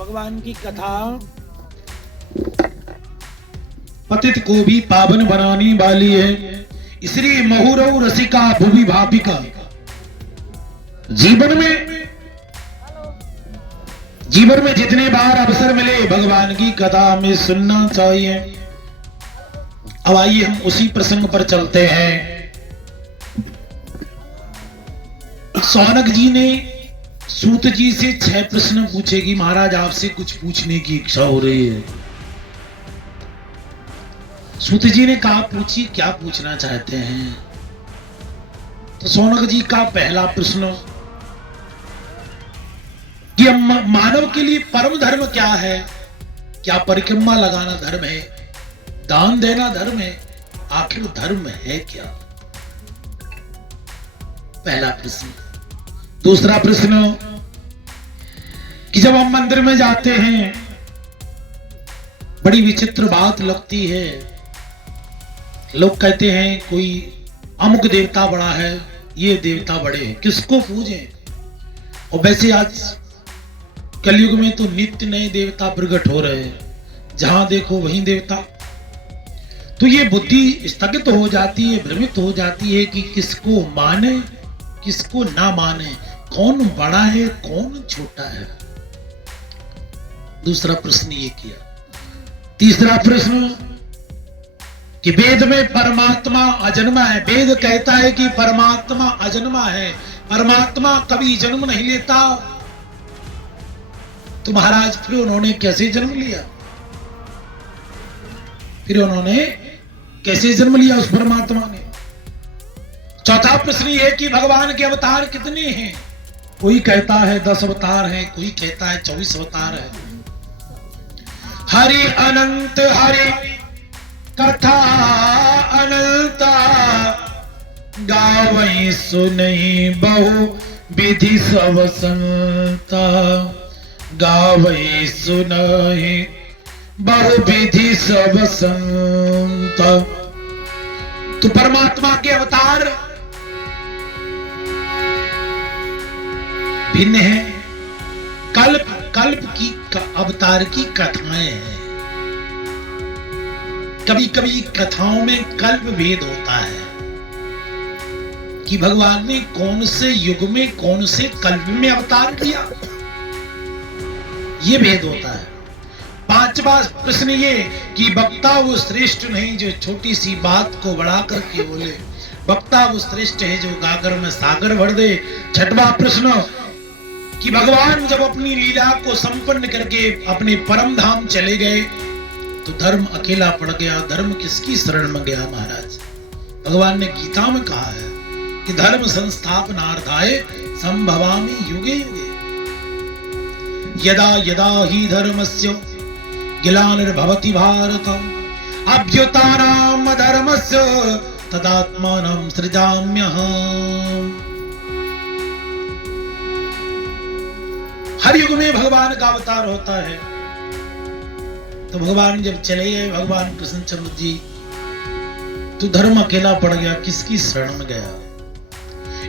भगवान की कथा पतित को भी पावन बनाने वाली है। इसलिए महुरौ रसिका भुवि भापिका। जीवन में जितने बार अवसर मिले भगवान की कथा में सुनना चाहिए। अब आइए हम उसी प्रसंग पर चलते हैं। सौनक जी ने सूत जी से 6 प्रश्न पूछे कि महाराज आपसे कुछ पूछने की इच्छा हो रही है। सूत जी ने कहा पूछिए क्या पूछना चाहते हैं। तो सौनक जी का पहला प्रश्न कि मानव के लिए परम धर्म क्या है। क्या परिक्रमा लगाना धर्म है, दान देना धर्म है, आखिर धर्म है क्या। पहला प्रश्न। दूसरा प्रश्न कि जब हम मंदिर में जाते हैं बड़ी विचित्र बात लगती है। लोग कहते हैं कोई अमुक देवता बड़ा है, ये देवता बड़े हैं, किसको पूजें। और वैसे आज कलयुग में तो नित्य नए देवता प्रकट हो रहे हैं, जहां देखो वहीं देवता। तो ये बुद्धि स्थगित हो जाती है, भ्रमित हो जाती है कि किसको माने किसको ना माने, कौन बड़ा है कौन छोटा है। दूसरा प्रश्न ये किया। तीसरा प्रश्न कि वेद में परमात्मा अजन्मा है। वेद कहता है कि परमात्मा अजन्मा है, परमात्मा कभी जन्म नहीं लेता। तो महाराज फिर उन्होंने कैसे जन्म लिया, कैसे जन्म लिया उस परमात्मा ने। चौथा प्रश्न ये कि भगवान के अवतार कितने हैं। कोई कहता है 10 अवतार हैं, कोई कहता है 24 अवतार है। हरि अनंत हरि कथा अनंता, गावई सुनई बहु विधि सब संता। गावई सुनई बहु विधि सब संता। तो परमात्मा के अवतार भिन्न है। कल्प की अवतार की कथाएं हैं। कभी कभी कथाओं में कल्प भेद होता है कि भगवान ने कौन से युग में कौन से कल्प में अवतार किया, ये भेद होता है। पांचवा प्रश्न ये कि वक्ता वो श्रेष्ठ नहीं जो छोटी सी बात को बढ़ा करके बोले, वक्ता वो श्रेष्ठ है जो गागर में सागर भर दे। छठवां प्रश्न कि भगवान जब अपनी लीला को संपन्न करके अपने परम धाम चले गए तो धर्म अकेला पड़ गया, धर्म किसकी शरण में गया। महाराज भगवान ने गीता में कहा है कि धर्म संस्थापनार्थाय संभवामि युगे युगे। यदा यदा ही धर्मस्य ग्लानिर्भवति भारत अभ्युत्थानम् धर्मस्य तदात्मानं सृजाम्यहम्। हर युग में भगवान का अवतार होता है। तो भगवान जब चले गए भगवान कृष्णचंद्र जी, तो धर्म अकेला पड़ गया, किसकी शरण में गया।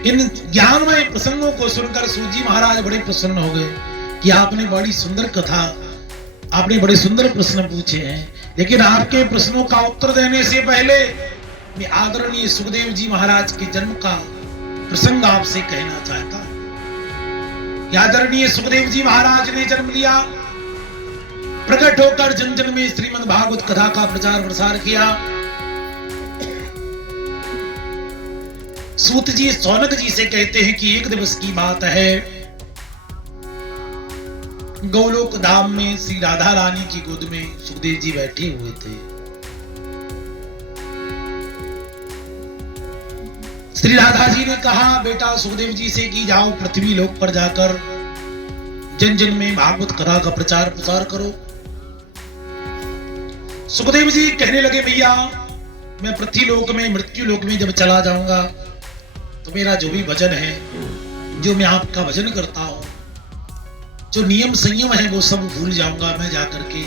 इन ज्ञानमय प्रसंगों को सुनकर सूत जी महाराज बड़े प्रसन्न हो गए कि आपने बड़ी सुंदर कथा, आपने बड़े सुंदर प्रश्न पूछे हैं। लेकिन आपके प्रश्नों का उत्तर देने से पहले मैं आदरणीय सुखदेव जी महाराज के जन्म का प्रसंग आपसे कहना चाहता हूं। आदरणीय सुखदेव जी महाराज ने जन्म लिया, प्रकट होकर जन जन में श्रीमद् भागवत कथा का प्रचार प्रसार किया। सूत जी सौनक जी से कहते हैं कि एक दिवस की बात है, गौलोक धाम में श्री राधा रानी की गोद में सुखदेव जी बैठे हुए थे। श्री राधा जी ने कहा बेटा सुखदेव जी से कि जाओ पृथ्वी लोक पर जाकर जन जन में भागवत कथा का प्रचार प्रसार करो। सुखदेव जी कहने लगे भैया मैं पृथ्वी लोक में मृत्यु लोक में जब चला जाऊंगा तो मेरा जो भी भजन है, जो मैं आपका भजन करता हूं, जो नियम संयम है वो सब भूल जाऊंगा मैं जाकर के।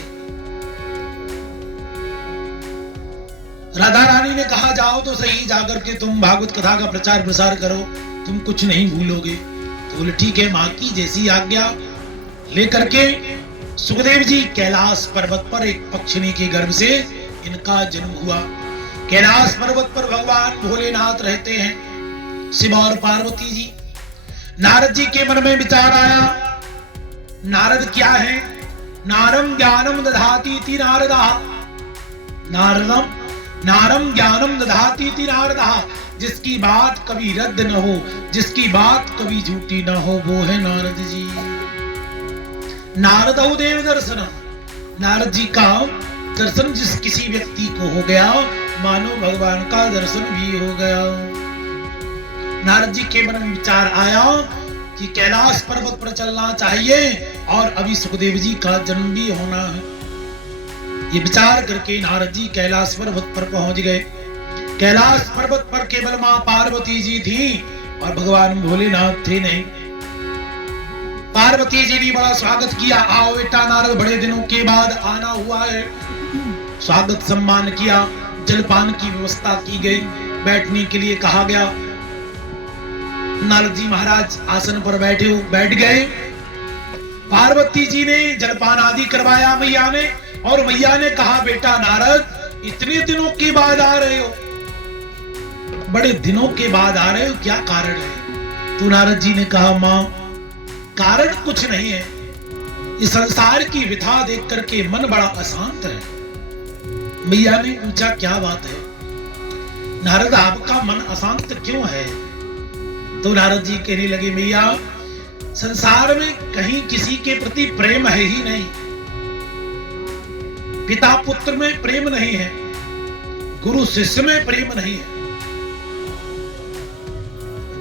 राधा रानी ने कहा जाओ तो सही, जाकर के तुम भागवत कथा का प्रचार प्रसार करो, तुम कुछ नहीं भूलोगे। तो बोले ठीक है, मां की जैसी आज्ञा लेकर के सुखदेव जी कैलाश पर्वत पर एक पक्षिणी के गर्भ से इनका जन्म हुआ। कैलाश पर्वत पर भगवान भोलेनाथ रहते हैं, शिव और पार्वती जी। नारद जी के मन में विचार आया, नारद क्या है? नारम ज्ञानम दधाती इति नारदा, नारम ज्ञानम दधाती इति नारदा। जिसकी बात कभी रद्द न हो, जिसकी बात कभी झूठी न हो, वो है नारद जी। नारदौ देव दर्शन, नारद जी का दर्शन जिस किसी व्यक्ति को हो गया, मानो भगवान का दर्शन भी हो गया। नारद जी के मन में विचार आया कि कैलाश पर्वत पर चलना चाहिए और अभी सुखदेव जी का जन्म भी होना है। ये विचार करके नारद जी कैलाश पर्वत पर पहुंच गए। कैलाश पर्वत पर केवल मां पार्वती जी थी और भगवान भोलेनाथ थे नहीं। पार्वती जी ने बड़ा स्वागत किया, आओ बेटा नारद, बड़े दिनों के बाद आना हुआ है। स्वागत सम्मान किया, जलपान की व्यवस्था की गई, बैठने के लिए कहा गया। नारद जी महाराज आसन पर बैठ गए। पार्वती जी ने जलपान आदि करवाया मैया ने, और मैया ने कहा, बेटा नारद इतने दिनों के बाद आ रहे हो, बड़े दिनों के बाद आ रहे हो, क्या कारण है? तो नारद जी ने कहा, मां कारण कुछ नहीं है, इस संसार की विधा देख करके मन बड़ा अशांत है। मैया ने पूछा, क्या बात है नारद, आपका मन अशांत क्यों है? तो नारद जी कहने लगे, मैया संसार में कहीं किसी के प्रति प्रेम है ही नहीं। पिता पुत्र में प्रेम नहीं है, गुरु शिष्य में प्रेम नहीं है,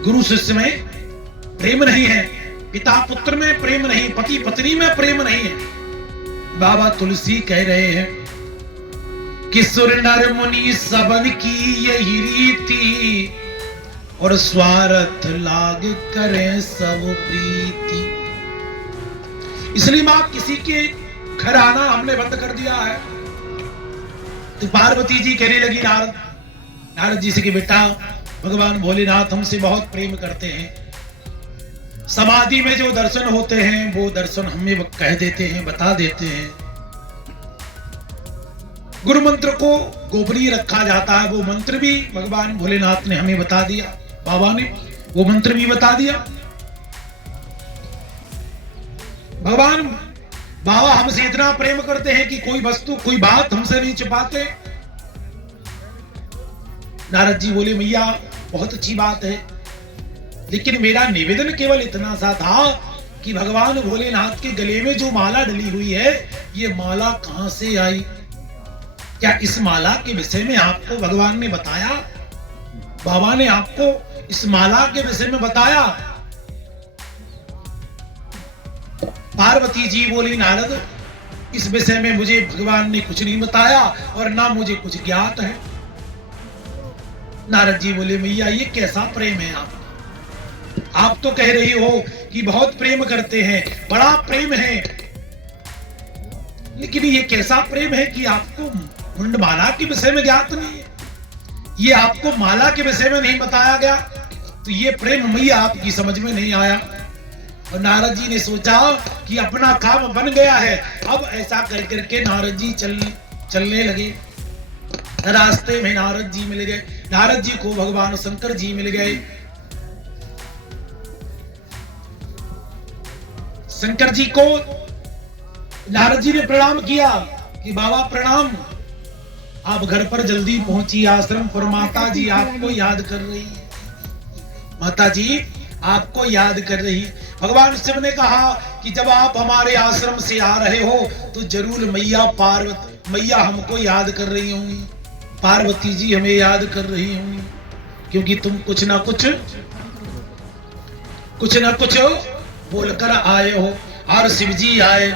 गुरु शिष्य में प्रेम नहीं है, पिता पुत्र में प्रेम नहीं, पति पत्नी में प्रेम नहीं है। बाबा तुलसी कह रहे हैं कि सुर नर मुनि सबन की यही रीति, और स्वार्थ लाग करें सब प्रीति। इसलिए मां किसी के घर आना हमने बंद कर दिया है। तो पार्वती जी कहने लगी नारद जी से कि बेटा भगवान भोलेनाथ हमसे बहुत प्रेम करते हैं। समाधि में जो दर्शन होते हैं वो दर्शन हमें कह देते हैं, बता देते हैं। गुरु मंत्र को गोपनीय रखा जाता है, वो मंत्र भी भगवान भोलेनाथ ने हमें बता दिया, बाबा ने वो मंत्र भी बता दिया। भगवान बाबा हमसे इतना प्रेम करते हैं कि कोई वस्तु कोई बात हमसे नहीं छिपाते। नारद जी बोले, मैया बहुत अच्छी बात है, लेकिन मेरा निवेदन केवल इतना सा था कि भगवान भोलेनाथ के गले में जो माला डली हुई है, ये माला कहां से आई? क्या इस माला के विषय में आपको भगवान ने बताया? बाबा ने आपको इस माला के विषय में बताया? पार्वती जी बोली, नारद इस विषय में मुझे भगवान ने कुछ नहीं बताया और ना मुझे कुछ ज्ञात है। नारद जी बोले, मैया ये कैसा प्रेम है आपका? आप तो कह रही हो कि बहुत प्रेम करते हैं, बड़ा प्रेम है, लेकिन ये कैसा प्रेम है कि आपको मुंडमाला के विषय में ज्ञात नहीं है, ये आपको माला के विषय में नहीं बताया गया, तो ये प्रेम मैया आपकी समझ में नहीं आया। और नारद जी ने सोचा कि अपना काम बन गया है। अब ऐसा कर करके नारद जी चलने लगे। रास्ते में नारद जी मिल गए, नारद जी को भगवान शंकर जी मिल गए। शंकर जी को नारद जी ने प्रणाम किया कि बाबा प्रणाम, आप घर पर जल्दी पहुंची आश्रम पर, माता जी आपको याद कर रही है, माता जी आपको याद कर रही। भगवान शिव ने कहा कि जब आप हमारे आश्रम से आ रहे हो तो जरूर मैया हमको याद कर रही होंगी, पार्वती जी हमें याद कर रही होंगी, क्योंकि तुम कुछ ना कुछ बोलकर आए हो। और शिव जी आए,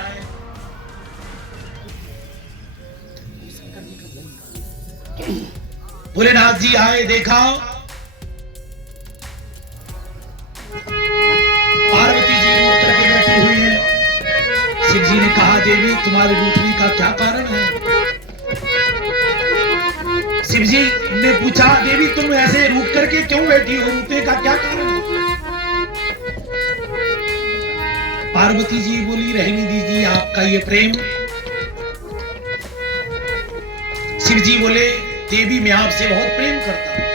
भोलेनाथ जी आए, देखा पार्वती जी रूठ करके बैठी हुई है। शिव जी ने कहा, देवी तुम्हारे रूठने का क्या कारण है? शिव जी ने पूछा, देवी तुम ऐसे रूठ करके क्यों बैठी हो, रूठने का क्या कारण है? पार्वती जी बोली रहने दीजिए आपका ये प्रेम। शिव जी बोले देवी मैं आपसे बहुत प्रेम करता हूं,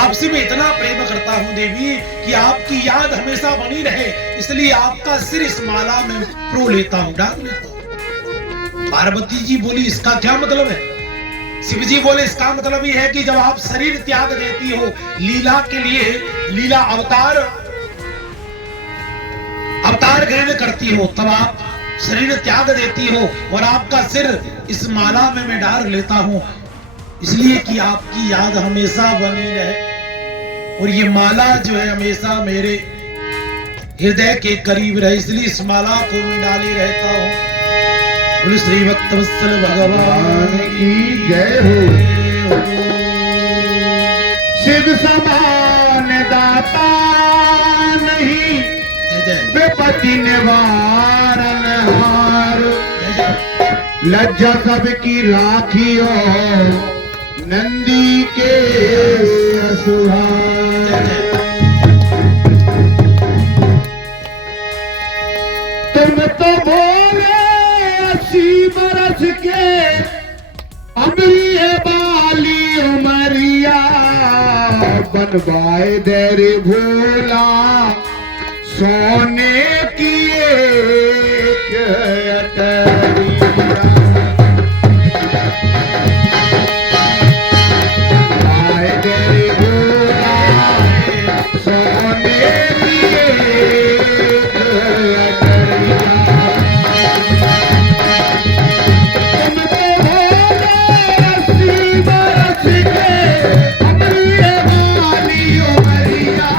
आपसे मैं इतना प्रेम करता हूं देवी कि आपकी याद हमेशा बनी रहे, इसलिए आपका सिर इस माला में प्रो लेता हूं, डाल लेता हूं। पार्वती जी बोली इसका क्या मतलब है? शिव जी बोले इसका मतलब ये है कि जब आप शरीर त्याग देती हो लीला के लिए, लीला अवतार ग्रहण करती हो, तब आप शरीर त्याग देती हो और आपका सिर इस माला में मैं डाल लेता हूं, इसलिए कि आपकी याद हमेशा बनी रहे और ये माला जो है हमेशा मेरे हृदय के करीब रहे, इसलिए इस माला को मैं डाले रहता हूं। बोले श्री भक्तवत्सल भगवान की जय हो। शिव समान दाता नहीं, विपत्ति निवारण हार, लज्जा सबकी राखियो नंदी के असुहार। तुम तो बोले 80 बरस के अमरी बाली उमरिया, बनवाए देरे भोला सोने की एक अटरिया। बनवाए देरे भोला सोने की एक अटरिया। तुम तो बोले 80 बरस के अमरी बाली उमरिया,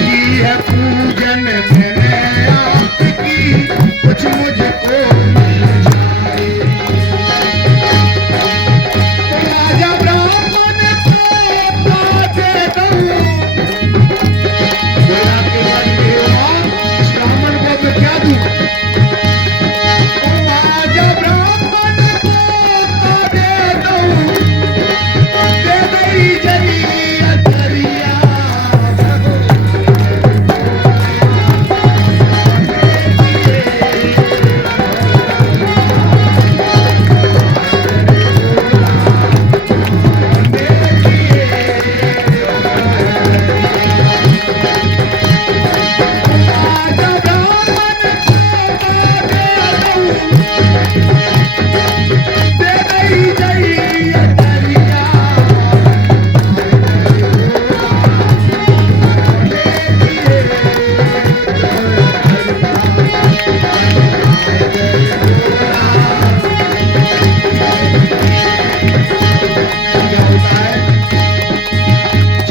की है पूजन मैंने आपकी, कुछ मुझको मिल जाए। राजा ब्राह्मण को दे दूं, बोला कि ब्राह्मण को मैं क्या दूं? राजा ब्राह्मण को दे दूं, दे दई जई अतरिया।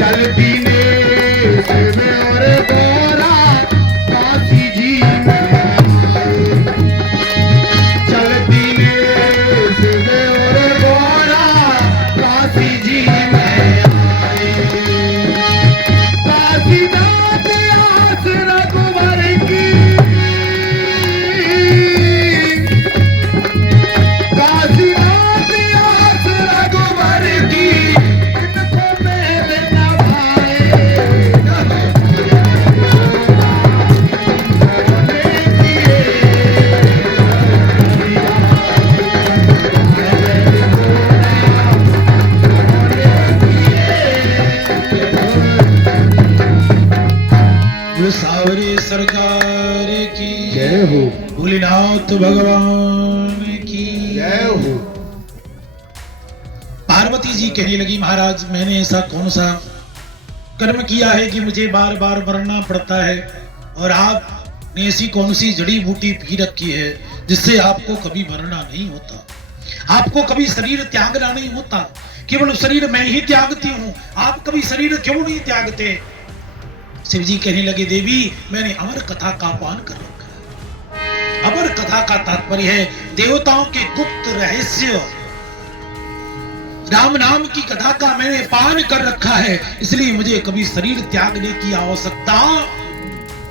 चलती ने में और गोरा काशी जी में आए। चलती ने में और गोरा काशी जी में आए। काशीनाथ आस रघुवर की, काशीनाथ आस रघुवर की, इनको मेरे न भाए। बोले सावरे सरकार की जय हो, भोलेनाथ भगवान की जय हो। पार्वती जी कहने लगी महाराज मैंने ऐसा कौन सा कर्म किया है कि मुझे बार बार मरना पड़ता है, और आपने ऐसी कौन सी जड़ी बूटी पी रखी है जिससे आपको कभी मरना नहीं होता, आपको कभी शरीर त्यागना नहीं होता, केवल शरीर मैं ही त्यागती हूँ, आप कभी शरीर क्यों नहीं त्यागते? शिव जी कहने लगे देवी मैंने अमर कथा का पान कर रखा है। अमर कथा का तात्पर्य है देवताओं के गुप्त रहस्य, राम नाम की कथा का मैंने पान कर रखा है, इसलिए मुझे कभी शरीर त्यागने की आवश्यकता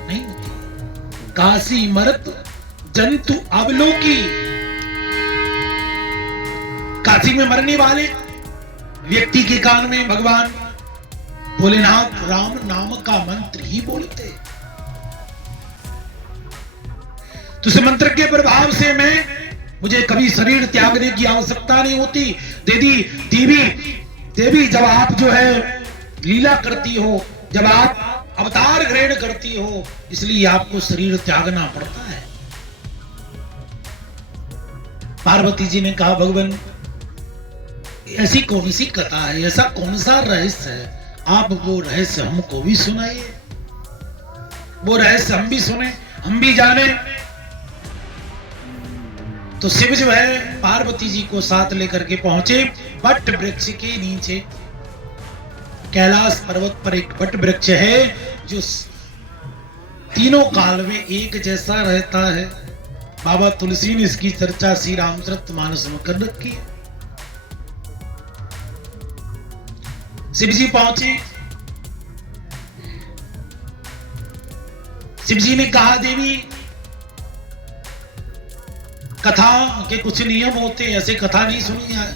नहीं होती। काशी मरत जंतु अवलोकी, काशी में मरने वाले व्यक्ति के कान में भगवान भोलेनाथ राम नाम का मंत्र ही बोलते। तो इस मंत्र के प्रभाव से मुझे कभी शरीर त्यागने की आवश्यकता नहीं होती। देवी जब आप जो है लीला करती हो, जब आप अवतार ग्रहण करती हो, इसलिए आपको शरीर त्यागना पड़ता है। पार्वती जी ने कहा भगवान ऐसी कौन सी कथा है, ऐसा कौन सा रहस्य है, आप वो रहस्य हमको भी सुनाइए, वो रहस्य हम भी सुने, हम भी जाने। तो शिव जो है पार्वती जी को साथ लेकर के पहुंचे वट वृक्ष के नीचे। कैलाश पर्वत पर एक वट वृक्ष है जो तीनों काल में एक जैसा रहता है। बाबा तुलसी ने इसकी चर्चा श्री रामचरितमानस में कर रखी है। शिव जी पहुंचे, शिव जी ने कहा देवी कथा के कुछ नियम होते, ऐसे कथा नहीं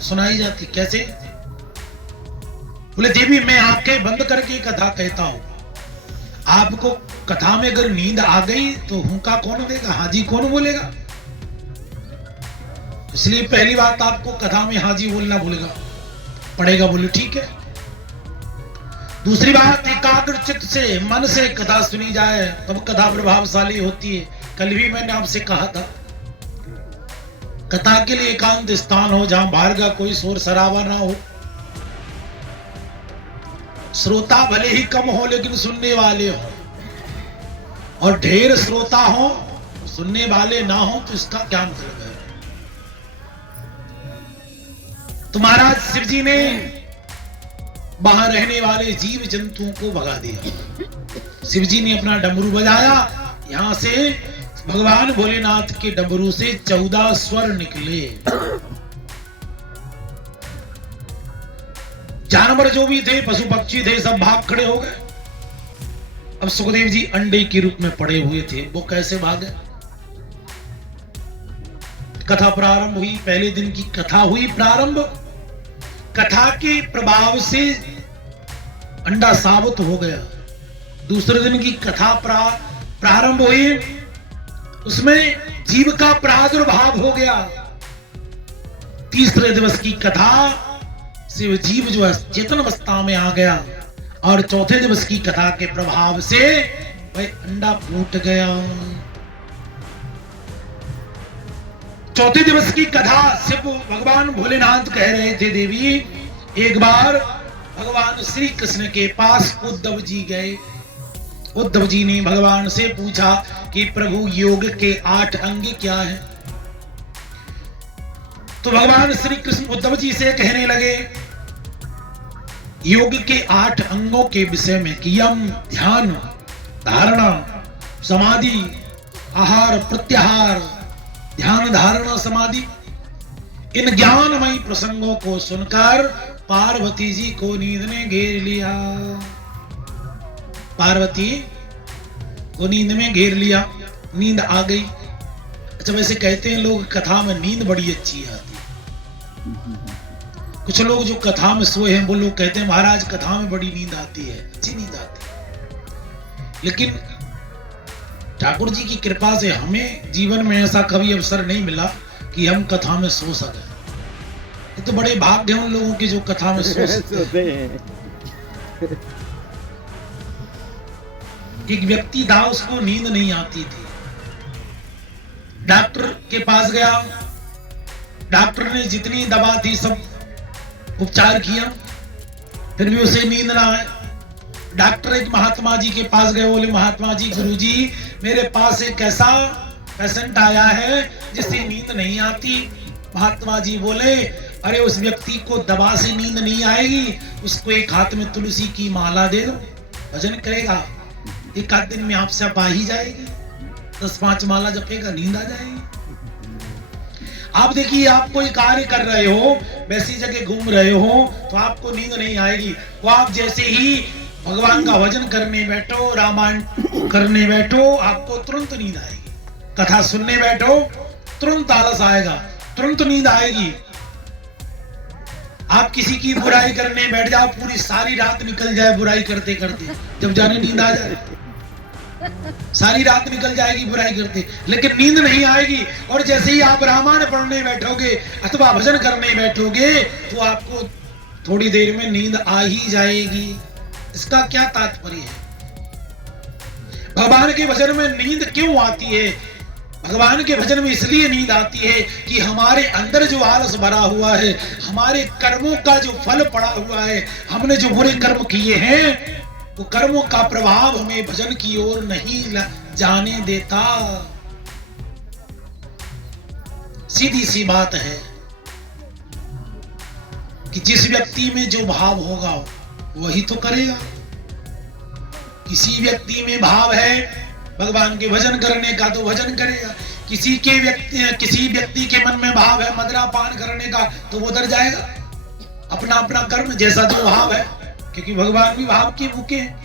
सुनाई जाती। कैसे? बोले देवी मैं आंखें बंद करके कथा कहता हूं, आपको कथा में अगर नींद आ गई तो हुंका कौन देगा, हाजी कौन बोलेगा? इसलिए पहली बात आपको कथा में हाजी बोलना भूलेगा पड़ेगा। बोले ठीक है। दूसरी बात एकाग्र चित्त से मन से कथा सुनी जाए तब कथा प्रभावशाली होती है। कल भी मैंने आपसे कहा था कथा के लिए एकांत स्थान हो जहां बाहर का कोई शोर शराबा ना हो, श्रोता भले ही कम हो लेकिन सुनने वाले हो, और ढेर श्रोता हो सुनने वाले ना हो तो इसका क्या मतलब है? तो महाराज शिव जी ने वहां रहने वाले जीव जंतुओं को भगा दिया। शिव जी ने अपना डमरू बजाया, यहां से भगवान भोलेनाथ के डमरू से 14 स्वर निकले। जानवर जो भी थे, पशु पक्षी थे, सब भाग खड़े हो गए। अब सुखदेव जी अंडे के रूप में पड़े हुए थे, वो कैसे भागे? कथा प्रारंभ हुई, पहले दिन की कथा हुई प्रारंभ। कथा के प्रभाव से अंडा साबित हो गया। दूसरे दिन की कथा प्रारंभ हुई, उसमें जीव का प्रादुर्भाव हो गया। तीसरे दिवस की कथा से जीव जो है चेतन अवस्था में आ गया, और चौथे दिवस की कथा के प्रभाव से भाई अंडा फूट गया। चौथे दिवस की कथा शिव भगवान भोलेनाथ कह रहे थे, देवी एक बार भगवान श्री कृष्ण के पास उद्धव जी गए। उद्धव जी ने भगवान से पूछा कि प्रभु योग के 8 अंग क्या हैं? तो भगवान श्री कृष्ण उद्धव जी से कहने लगे योग के 8 अंगों के विषय में कि यम, ध्यान, धारणा, समाधि, आहार, प्रत्याहार, ध्यान, धारणा, समाधि। इन ज्ञानमयी प्रसंगों को सुनकर पार्वती जी को नींद ने घेर लिया। पार्वती को नींद में घेर लिया, नींद आ गई। अच्छा, वैसे कहते हैं लोग कथा में नींद बड़ी अच्छी आती है। कुछ लोग जो कथा में सोए हैं वो लोग कहते हैं महाराज कथा में बड़ी नींद आती है, अच्छी नींद आती है। लेकिन ठाकुर जी की कृपा से हमें जीवन में ऐसा कभी अवसर नहीं मिला कि हम कथा में सो सके। ये तो बड़े भाग्य हैं उन लोगों के जो कथा में सो सकते हैं। एक व्यक्ति था, उसको नींद नहीं आती थी। डॉक्टर के पास गया, डॉक्टर ने जितनी दवा थी सब उपचार किया, फिर भी उसे नींद ना आए। डॉक्टर एक महात्मा जी के पास गए, बोले महात्मा जी, गुरुजी मेरे पास एक ऐसा पेशेंट आया है जिससे नींद नहीं आती। महात्मा जी बोले अरे उस व्यक्ति को दवा से नींद नहीं आएगी, उसको एक हाथ में तुलसी की माला दे दो, भजन करेगा, एक आध दिन में आपसे आ ही जाएगी। 10-5 माला जपेगा, नींद आ जाएगी। आप देखिए, आप कोई कार्य कर रहे हो, वैसी जगह घूम रहे हो तो आपको नींद नहीं आएगी। वो आप जैसे ही भगवान का भजन करने बैठो, रामायण करने बैठो, आपको तुरंत नींद आएगी। कथा सुनने बैठो, तुरंत आलस आएगा, तुरंत नींद आएगी। आप किसी की बुराई करने बैठ जाओ, पूरी सारी रात निकल जाए बुराई करते करते, जब जाने नींद आ जाए सारी रात निकल जाएगी बुराई करते, लेकिन नींद नहीं आएगी। और जैसे ही आप रामायण पढ़ने बैठोगे अथवा भजन करने बैठोगे तो आपको थोड़ी देर में नींद आ ही जाएगी। इसका क्या तात्पर्य है? भगवान के भजन में नींद क्यों आती है? भगवान के भजन में इसलिए नींद आती है कि हमारे अंदर जो आलस भरा हुआ है, हमारे कर्मों का जो फल पड़ा हुआ है, हमने जो बुरे कर्म किए हैं, वो कर्मों का प्रभाव हमें भजन की ओर नहीं जाने देता। सीधी सी बात है कि जिस व्यक्ति में जो भाव होगा वही तो करेगा। किसी व्यक्ति में भाव है भगवान के भजन करने का तो भजन करेगा, किसी व्यक्ति के मन में भाव है मदिरापान करने का तो वो उधर जाएगा। अपना अपना कर्म, जैसा जो भाव है, क्योंकि भगवान भी भाव के भूखे हैं।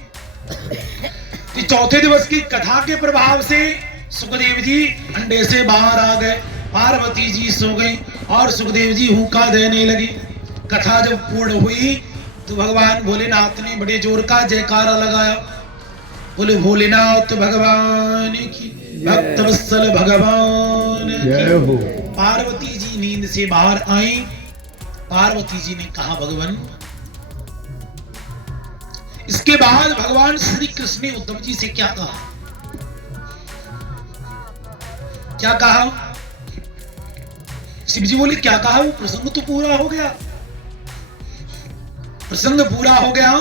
तो चौथे दिवस की कथा के प्रभाव से सुखदेव जी अंडे से बाहर आ गए, पार्वती जी सो गई और सुखदेव जी हुक्का देने लगे। कथा जब पूर्ण हुई तो भगवान भोलेनाथ ने बड़े जोर का जयकारा लगाया, बोले भोलेनाथ भगवान की, भक्तवत्सल भगवान की। पार्वती जी नींद से बाहर आई। पार्वती जी ने कहा भगवान। इसके बाद भगवान श्री कृष्ण ने उद्धव जी से क्या कहा? क्या कहा? शिव जी बोले क्या कहा? वो प्रसंग तो पूरा हो गया, प्रसंग पूरा हो गया।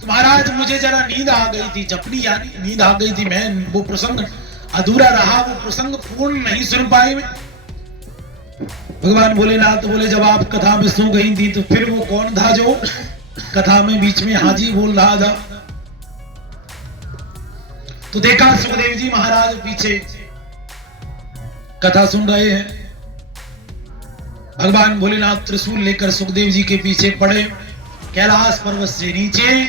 तो महाराज मुझे जरा नींद आ गई थी, जपनी यानी नींद आ गई थी, मैं वो प्रसंग अधूरा रहा, वो प्रसंग पूर्ण नहीं सुन पाए मैं। भगवान भोलेनाथ बोले जब आप कथा में सो गई थी तो फिर वो कौन था जो कथा में बीच में हाजी बोल रहा था तो देखा सुखदेव जी महाराज पीछे कथा सुन रहे हैं। भगवान भोलेनाथ त्रिशूल लेकर सुखदेव जी के पीछे पड़े। कैलाश पर्वत से नीचे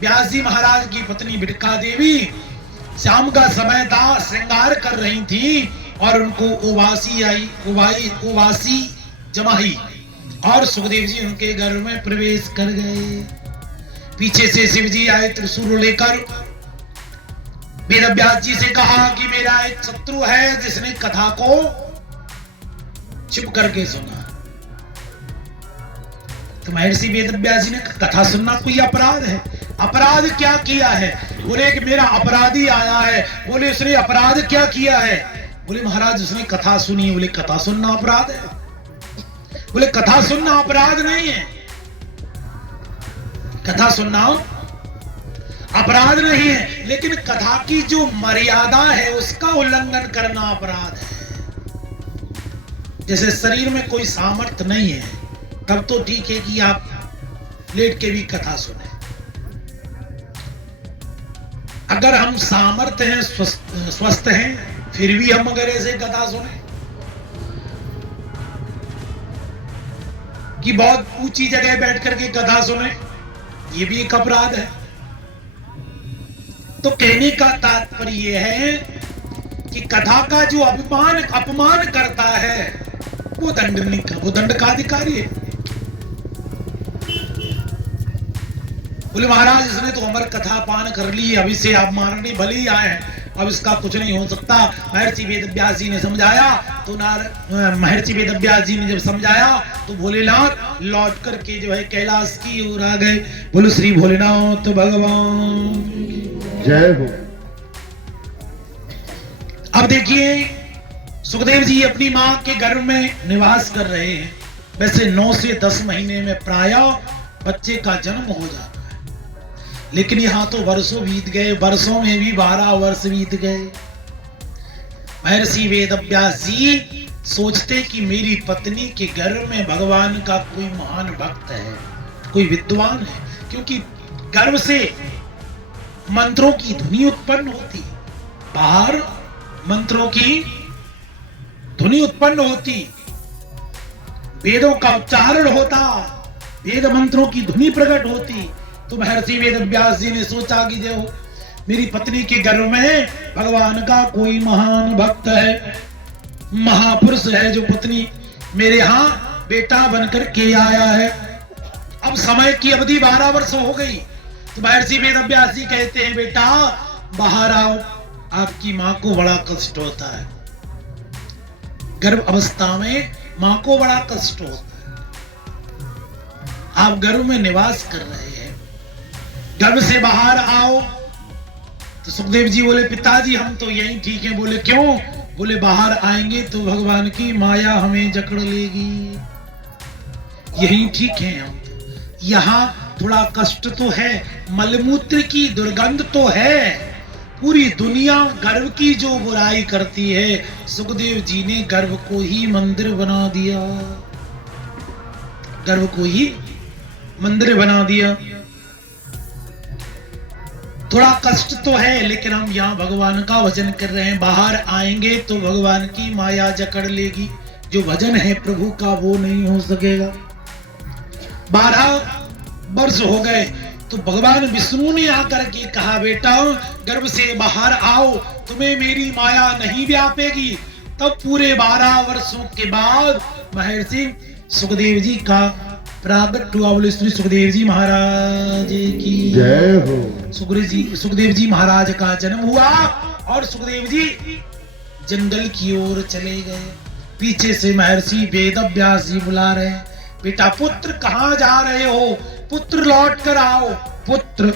व्यास जी महाराज की पत्नी बिटका देवी शाम का समय था, श्रृंगार कर रही थी और उनको उवासी जमाई और सुखदेव जी उनके घर में प्रवेश कर गए। पीछे से शिव जी आए त्रिशूल लेकर। वेद व्यास जी से कहा कि मेरा एक शत्रु है जिसने कथा को चुप करके सुना। तो महर्षि वेद व्यास जी ने कथा सुनना कोई अपराध है? अपराध क्या किया है? बोले कि मेरा अपराधी आया है। बोले उसने अपराध क्या किया है? बोले महाराज उसने कथा सुनी। बोले कथा सुनना अपराध है? बोले कथा सुनना अपराध नहीं है, कथा सुनना अपराध नहीं है, लेकिन कथा की जो मर्यादा है उसका उल्लंघन करना अपराध है। जैसे शरीर में कोई सामर्थ्य नहीं है तब तो ठीक है कि आप लेट के भी कथा सुने। अगर हम सामर्थ्य हैं, स्वस्थ हैं, फिर भी हम अगर ऐसे कथा सुने कि बहुत ऊंची जगह बैठ करके कथा सुने, ये भी एक अपराध है। तो कहने का तात्पर्य यह है कि कथा का जो अपमान करता है वो दंड का अधिकारी है। बोले महाराज इसने तो अमर कथा पान कर ली, अभी से आप मारने भले ही आए हैं, अब इसका कुछ नहीं हो सकता। महर्षि वेद व्यास जी ने समझाया तो महर्षि वेद व्यास जी ने जब समझाया तो भोलेनाथ लौट करके जो है कैलाश की ओर आ गए। बोलो श्री भोलेनाथ भगवान जय हो। अब देखिए सुखदेव जी अपनी मां के गर्भ में निवास कर रहे हैं। वैसे 9 से 10 महीने में प्रायः बच्चे का जन्म हो जाता है, लेकिन यहां तो वर्षों बीत गए, वर्षों में भी 12 वर्ष बीत गए। महर्षि वेद व्यास जी सोचते कि मेरी पत्नी के गर्भ में भगवान का कोई महान भक्त है, कोई विद्वान है, क्योंकि गर्भ से मंत्रों की ध्वनि उत्पन्न होती, बाहर मंत्रों की ध्वनि उत्पन्न होती, वेदों का उच्चारण होता, वेद मंत्रों की ध्वनि प्रकट होती। तो महर्षि वेद व्यास जी ने सोचा कि जो मेरी पत्नी के गर्भ में भगवान का कोई महान भक्त है, महापुरुष है, जो पत्नी मेरे यहां बेटा बनकर के आया है। अब समय की अवधि 12 वर्ष हो गई। तो महर्षि वेद व्यास जी कहते हैं बेटा बाहर आओ, आपकी मां को बड़ा कष्ट होता है, गर्भ अवस्था में मां को बड़ा कष्ट होता है, आप गर्भ में निवास कर रहे हैं, गर्भ से बाहर आओ। तो सुखदेव जी बोले पिताजी हम तो यहीं ठीक हैं। बोले क्यों? बोले बाहर आएंगे तो भगवान की माया हमें जकड़ लेगी, यहीं ठीक है हम। यहाँ थोड़ा कष्ट तो है, मलमूत्र की दुर्गंध तो है, पूरी दुनिया गर्भ की जो बुराई करती है, सुखदेव जी ने गर्भ को ही मंदिर बना दिया, गर्भ को ही मंदिर बना दिया। थोड़ा कष्ट तो है, लेकिन हम यहाँ भगवान का भजन कर रहे हैं, बाहर आएंगे तो भगवान की माया जकड़ लेगी, जो भजन है प्रभु का वो नहीं हो सकेगा। 12 वर्ष हो गए तो भगवान विष्णु ने आकर के कहा बेटा गर्भ से बाहर आओ, तुम्हें मेरी माया नहीं व्यापेगी। तब पूरे 12 वर्षों के बाद महर्षि सुखदेव जी का प्रागट हुआ। बोले श्री सुखदेव जी महाराज की जय हो। सुखदेव जी महाराज का जन्म हुआ और सुखदेव जी जंगल की ओर चले गए। पीछे से महर्षि वेद व्यास जी बुला रहे हैं, बेटा पुत्र कहाँ जा रहे हो? पुत्र लौट कर आओ। पुत्र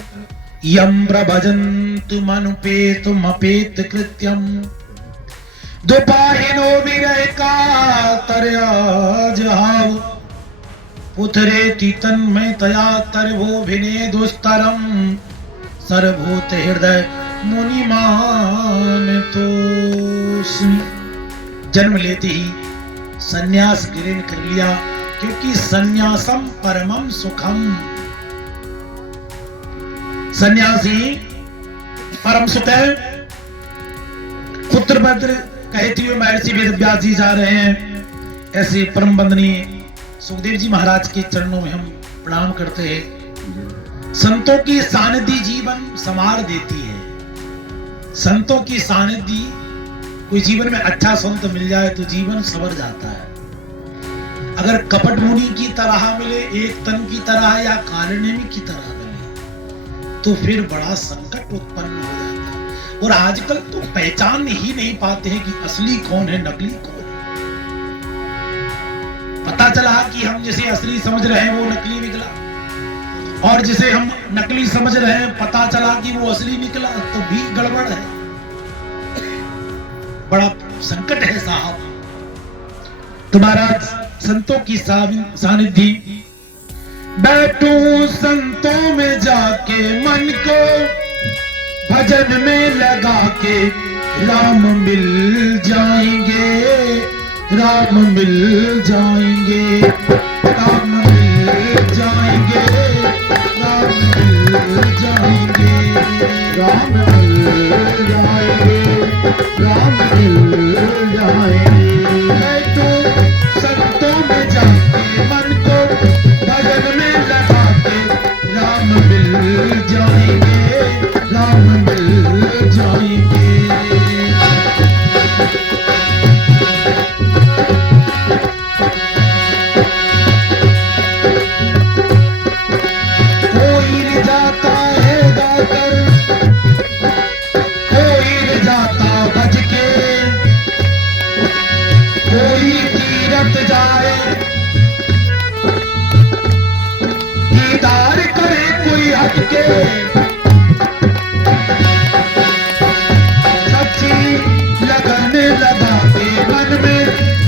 यम प्रभजन्तु मनुपेतुम अपेत कृत्यम दुपाहिनो विरहका तरयाजहाव पुत्रेति तन्मय तया तरभो भिने दुस्तरम सर्वभूत हृदय मुनिमान तोस्मि। जन्म लेते ही संन्यास ग्रहण कर लिया, क्योंकि संन्यासम परमम सुखम, सन्यासी परम सुख पुत्र भद्र कहते हुए महर्षि वेदव्यास जी जा रहे हैं। ऐसे परम वंदनीय सुखदेव जी महाराज के चरणों में हम प्रणाम करते हैं। संतों की सानिध्य जीवन संवार देती है। संतों की सानिध्य, कोई जीवन में अच्छा संत मिल जाए तो जीवन संवर जाता है। अगर कपट मुनि की तरह मिले, एक तन की तरह या कालनेमी की तरह मिले तो फिर बड़ा संकट उत्पन्न हो जाता है। और आजकल तो पहचान ही नहीं पाते हैं कि असली कौन है, नकली कौन है। पता चला कि हम जिसे असली समझ रहे हैं वो नकली निकला, और जिसे हम नकली समझ रहे हैं पता चला कि वो असली निकला, तो भी गड़बड़ है। बड़ा संकट है साहब। तुम्हारा संतों की सानिध्य, बैठूं संतों में जाके मन को भजन में लगा के, राम मिल जाएंगे, राम मिल जाएंगे, राम मिल जाएंगे, राम मिल जाएंगे, राम मिल जाएंगे, राम मिल जाएंगे। तो संतों में जाके मन को भजन में लगा के, राम मिल जाएंगे, राम मिल जाएंगे। सच्ची लगन लगा के मन में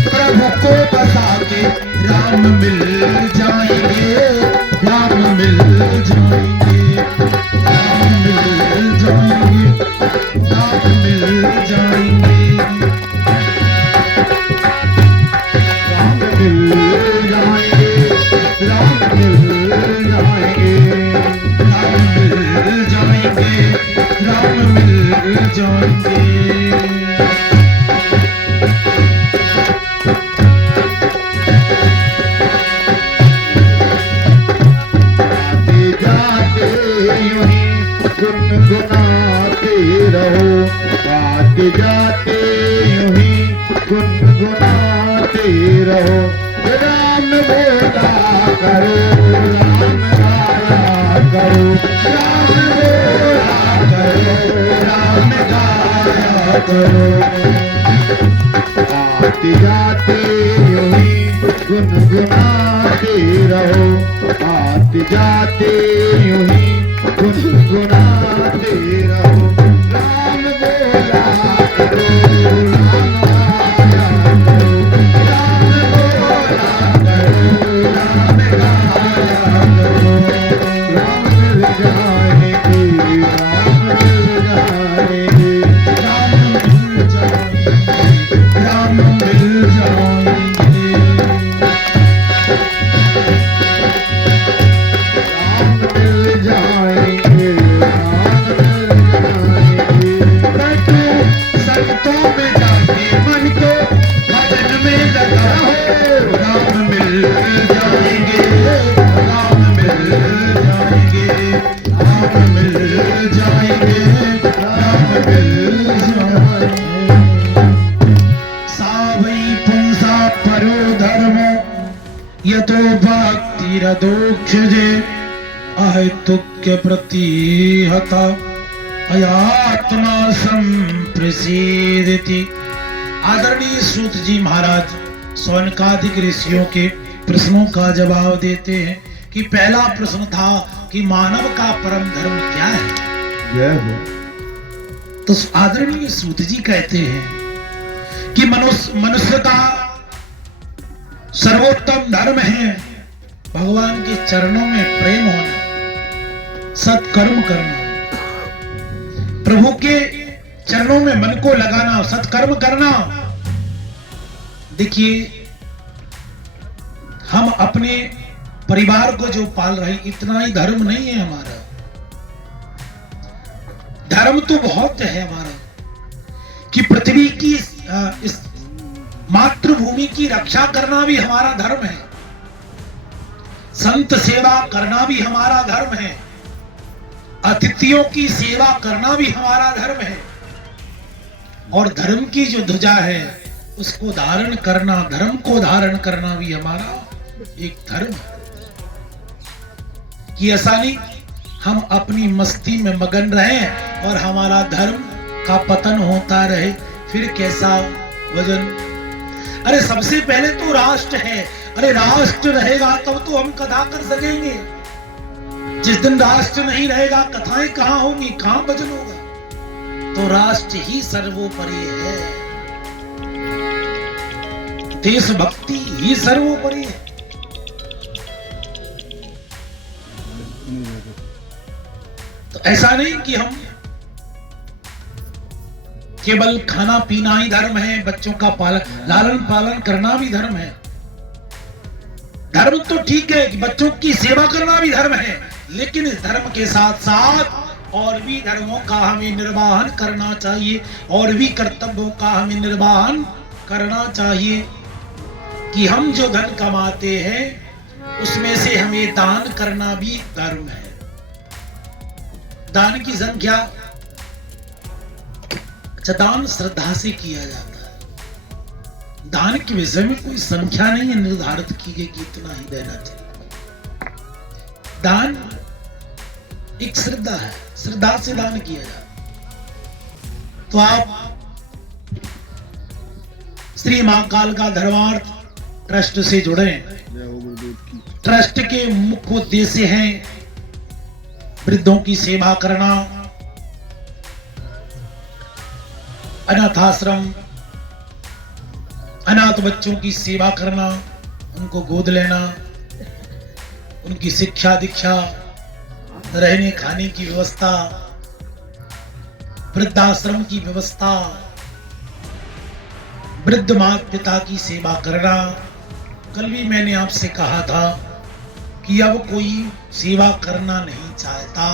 प्रभु को बसा के, राम मिल जाएंगे, राम मिल जाएंगे, राम मिल जाएंगे, राम मिल जाएंगे, राम मिल जाएंगे, राम मिल जाएंगे, राम मिल जाएंगे, राम मिल जाएंगे। गुनगुनाते रहो, आते जाते यूं ही गुनगुनाते रहो। राम बोला करो, राम गाया करो, राम बोला करो, राम गाया करो। आते जाते यूं ही गुनगुनाते रहो, आते जाते यूं ही गुनगुनाते रहो। राम बोला करो, राम गाया करो, राम बोला करो, राम गाया करो। राम मिल जाएंगे, राम मिल जाएंगे, राम मिल जाएंगे, राम मिल जाएंगे। यतो भक्तिरदोक्षजे अहेतुक्य प्रतिहता अयात्मा संप्रसीदति। आदरणीय सूत जी महाराज सौनकादिक ऋषियों के प्रश्नों का जवाब देते हैं कि पहला प्रश्न था कि मानव का परम धर्म क्या है। तो आदरणीय सूत जी कहते हैं कि मनुष्य का सर्वोत्तम धर्म है भगवान के चरणों में प्रेम होना, सत्कर्म करना, प्रभु के चरणों में मन को लगाना, सत्कर्म करना। देखिए हम अपने परिवार को जो पाल रहे, इतना ही धर्म नहीं है हमारा। धर्म तो बहुत है हमारा कि पृथ्वी की इस मातृभूमि की रक्षा करना भी हमारा धर्म है, संत सेवा करना भी हमारा धर्म है, अतिथियों की सेवा करना भी हमारा धर्म है, और धर्म की जो ध्वजा है उसको धारण करना, धर्म को धारण करना भी हमारा एक धर्म है। कि ऐसा नहीं हम अपनी मस्ती में मगन रहे और हमारा धर्म का पतन होता रहे, फिर कैसा वजन। अरे सबसे पहले तो राष्ट्र है, अरे राष्ट्र रहेगा तब तो हम कथा कर सकेंगे। जिस दिन राष्ट्र नहीं रहेगा कथाएं कहां होंगी, कहां भजन होगा। तो राष्ट्र ही सर्वोपरि है, देशभक्ति ही सर्वोपरि है। तो ऐसा नहीं कि हम केवल खाना पीना ही धर्म है, बच्चों का लालन पालन करना भी धर्म है। धर्म तो ठीक है कि बच्चों की सेवा करना भी धर्म है, लेकिन इस धर्म के साथ साथ और भी धर्मों का हमें निर्वाहन करना चाहिए, और भी कर्तव्यों का हमें निर्वाहन करना चाहिए। कि हम जो धन कमाते हैं उसमें से हमें दान करना भी धर्म है। दान की संख्या, अच्छा दान श्रद्धा से किया जाता है। दान के विषय में कोई संख्या नहीं है निर्धारित की गई कि इतना ही देना चाहिए। दान एक श्रद्धा है, श्रद्धा से दान किया जाता है। तो आप श्री महाकाल का धर्मार्थ ट्रस्ट से जुड़े। ट्रस्ट के मुख्य उद्देश्य हैं वृद्धों की सेवा करना, अनाथ आश्रम, अनाथ बच्चों की सेवा करना, उनको गोद लेना, उनकी शिक्षा दीक्षा, रहने खाने की व्यवस्था, वृद्धाश्रम की व्यवस्था, वृद्ध माता पिता की सेवा करना। कल भी मैंने आपसे कहा था कि अब कोई सेवा करना नहीं चाहता,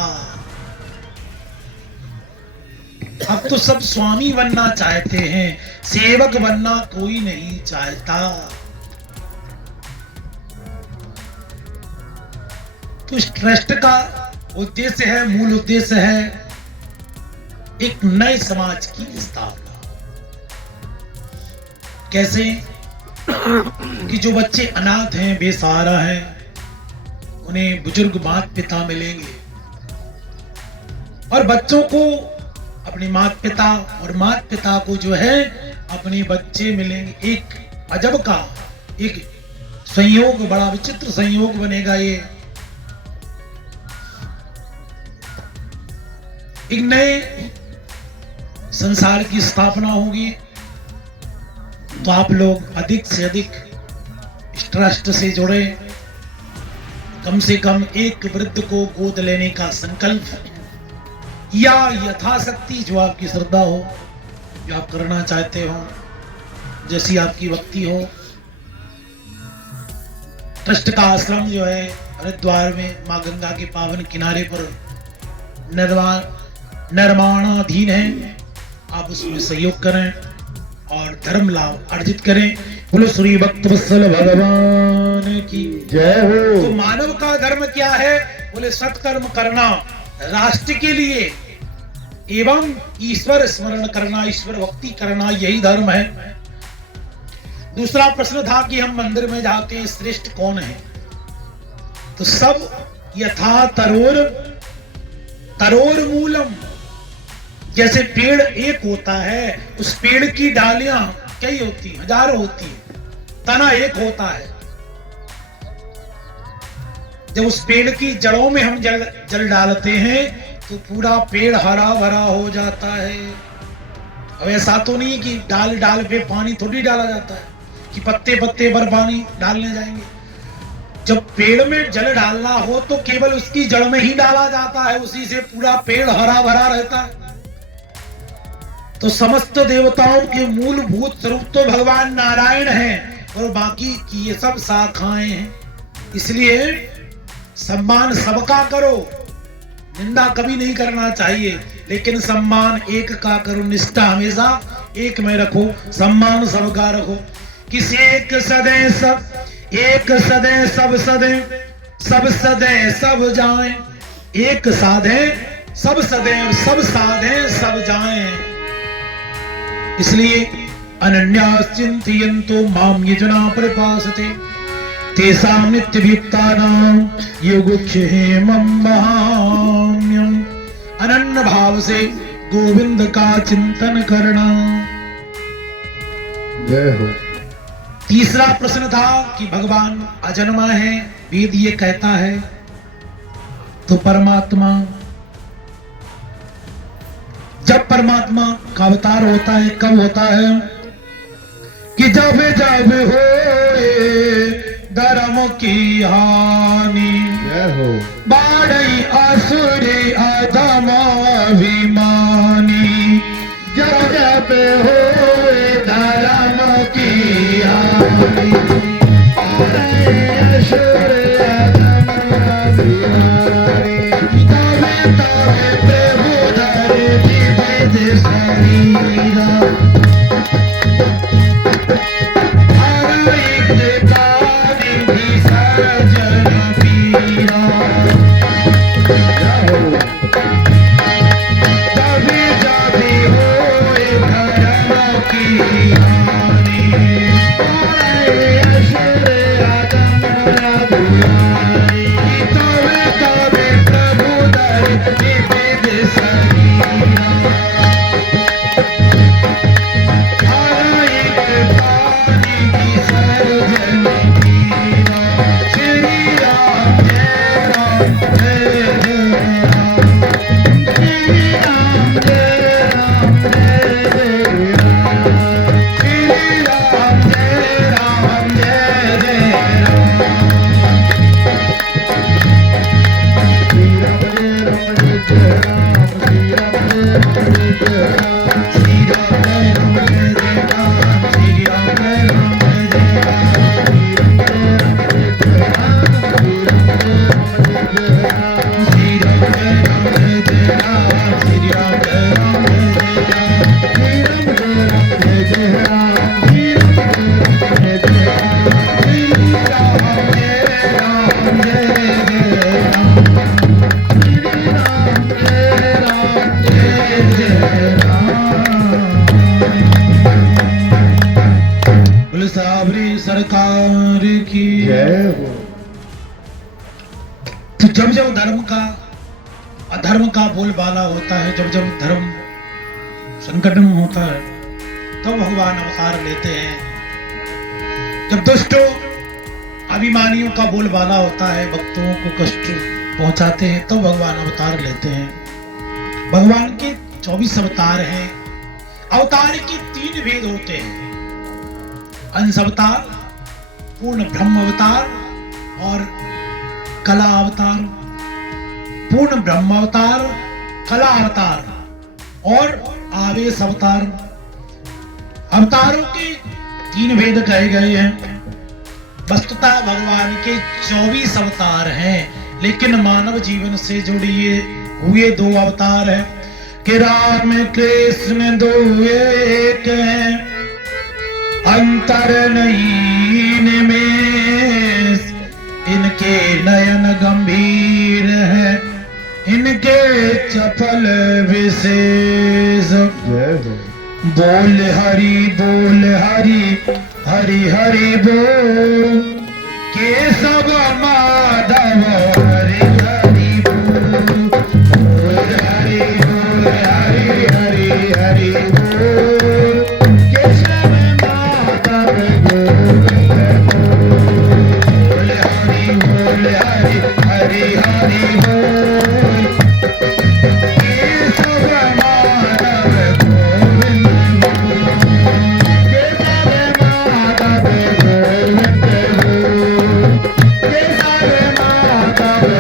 अब तो सब स्वामी बनना चाहते हैं, सेवक बनना कोई नहीं चाहता। तो इस ट्रस्ट का उद्देश्य है, मूल उद्देश्य है एक नए समाज की स्थापना। कैसे कि जो बच्चे अनाथ हैं, बेसहारा हैं, उन्हें बुजुर्ग माता पिता मिलेंगे, और बच्चों को अपनी माता पिता और माता पिता को जो है अपने बच्चे मिलेंगे। एक अजब का एक संयोग, बड़ा विचित्र संयोग बनेगा ये। एक नए संसार की स्थापना होगी। तो आप लोग अधिक से अधिक इस ट्रस्ट से जुड़े, कम से कम एक वृद्ध को गोद लेने का संकल्प, या यथाशक्ति जो आपकी श्रद्धा हो, जो आप करना चाहते हो, जैसी आपकी भक्ति हो। ट्रस्ट का आश्रम जो है हरिद्वार में मां गंगा के पावन किनारे पर निर्माणाधीन है। आप उसमें सहयोग करें और धर्म लाभ अर्जित करें। बोलो श्री भक्त वत्सल भगवान की जय हो। तो मानव का धर्म क्या है? बोले सत्कर्म करना, राष्ट्र के लिए, एवं ईश्वर स्मरण करना, ईश्वर भक्ति करना, यही धर्म है। दूसरा प्रश्न था कि हम मंदिर में जाते हैं, श्रेष्ठ कौन है? तो सब यथा तरोर मूलम, जैसे पेड़ एक होता है, उस पेड़ की डालियां कई होती हैं, हजारों होती हैं, तना एक होता है। जब उस पेड़ की जड़ों में हम जल डालते हैं तो पूरा पेड़ हरा भरा हो जाता है। अब ऐसा तो नहीं कि डाल डाल पे पानी थोड़ी डाला जाता है कि पत्ते पत्ते पर पानी डालने जाएंगे। जब पेड़ में जल डालना हो तो केवल उसकी जड़ में ही डाला जाता है, उसी से पूरा पेड़ हरा भरा रहता है। तो समस्त देवताओं के मूलभूत स्वरूप तो भगवान नारायण हैं, और बाकी की ये सब शाखाएं हैं। इसलिए सम्मान सबका करो, निंदा कभी नहीं करना चाहिए, लेकिन सम्मान एक का करो, निष्ठा हमेशा एक में रखो, सम्मान सबका रखो। किसी एक सदै सब, एक सदै सब सदै, सब सदै सब जाए, एक साधे सब सदै, सब साधे सब जाए। इसलिए अनन्यास चिंतयन्तो माम ये जना परिपासते, तेषां नित्यभियुक्तानां योगक्षेमं वहाम्यहम्। अनन्य भाव से गोविंद का चिंतन करना। जय हो। तीसरा प्रश्न था कि भगवान अजन्मा है, वेद ये कहता है, तो परमात्मा, जब परमात्मा का अवतार होता है, कब होता है? कि जब जब होए धर्म की हानि, जय हो। बाढ़ई असुरी अधम अभिमानी, जब जब होए धर्म की हानि, बाढ़ई असुरी अधम अभिमानी, तबे तबे प्रभु धरती पे शरीरा, सरकार की। तो जब जब धर्म का अधर्म का बोलबाला होता है, जब जब धर्म संकट में होता है, तब भगवान अवतार लेते हैं। जब दुष्टों अभिमानियों का बोलबाला होता है, भक्तों को कष्ट पहुंचाते हैं, तब भगवान अवतार लेते हैं। भगवान के 24 अवतार हैं। अवतार के 3 भेद होते हैं, अंश अवतार, पूर्ण ब्रह्म अवतार और कला अवतार। पूर्ण ब्रह्म अवतार, कला अवतार और आवेश अवतार। अवतारों के 3 भेद कहे गए हैं। वस्तुतः भगवान के 24 अवतार हैं, लेकिन मानव जीवन से जुड़िए हुए 2 अवतार हैं कि राम कृष्ण 2 एक हैं, अंतर नहीं इनमें, इनके नयन गंभीर है, इनके चपल विशेष। बोल हरि हरि हरि बोल, केशव माधव हरि हरि बोल। बोल हरि हरि हरि बोल, केशव माधव गोविंद बोल। बोल हरि हरि हरि बोल, केशव माधव गोविंद बोल। केशव माधव गोविंद बोल, केशव माधव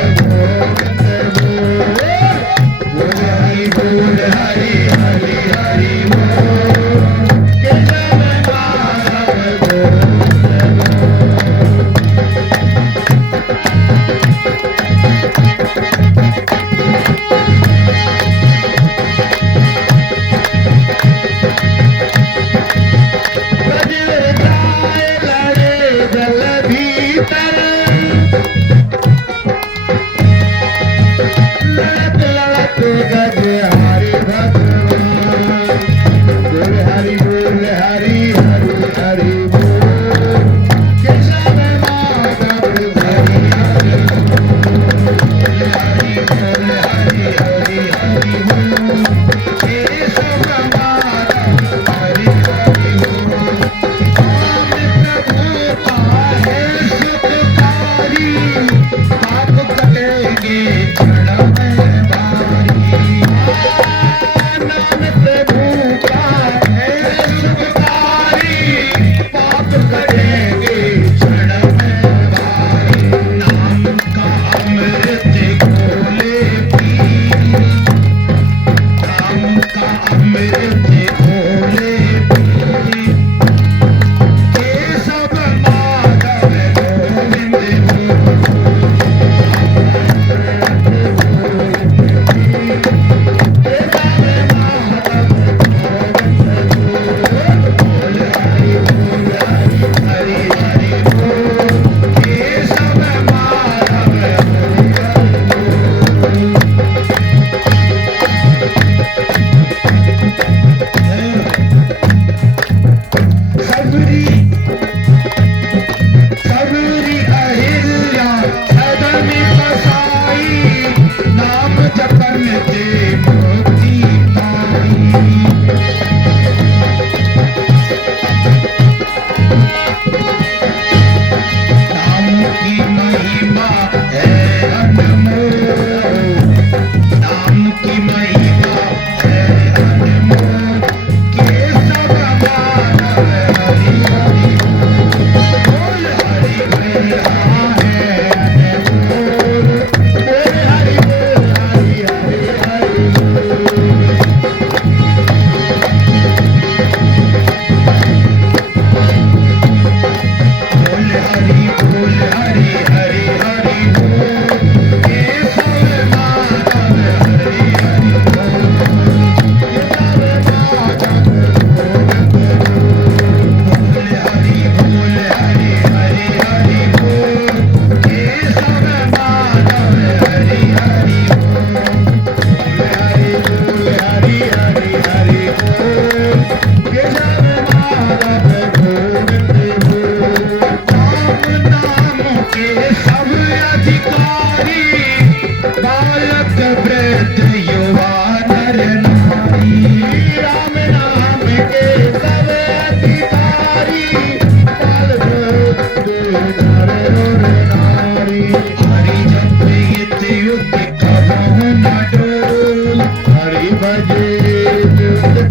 बजे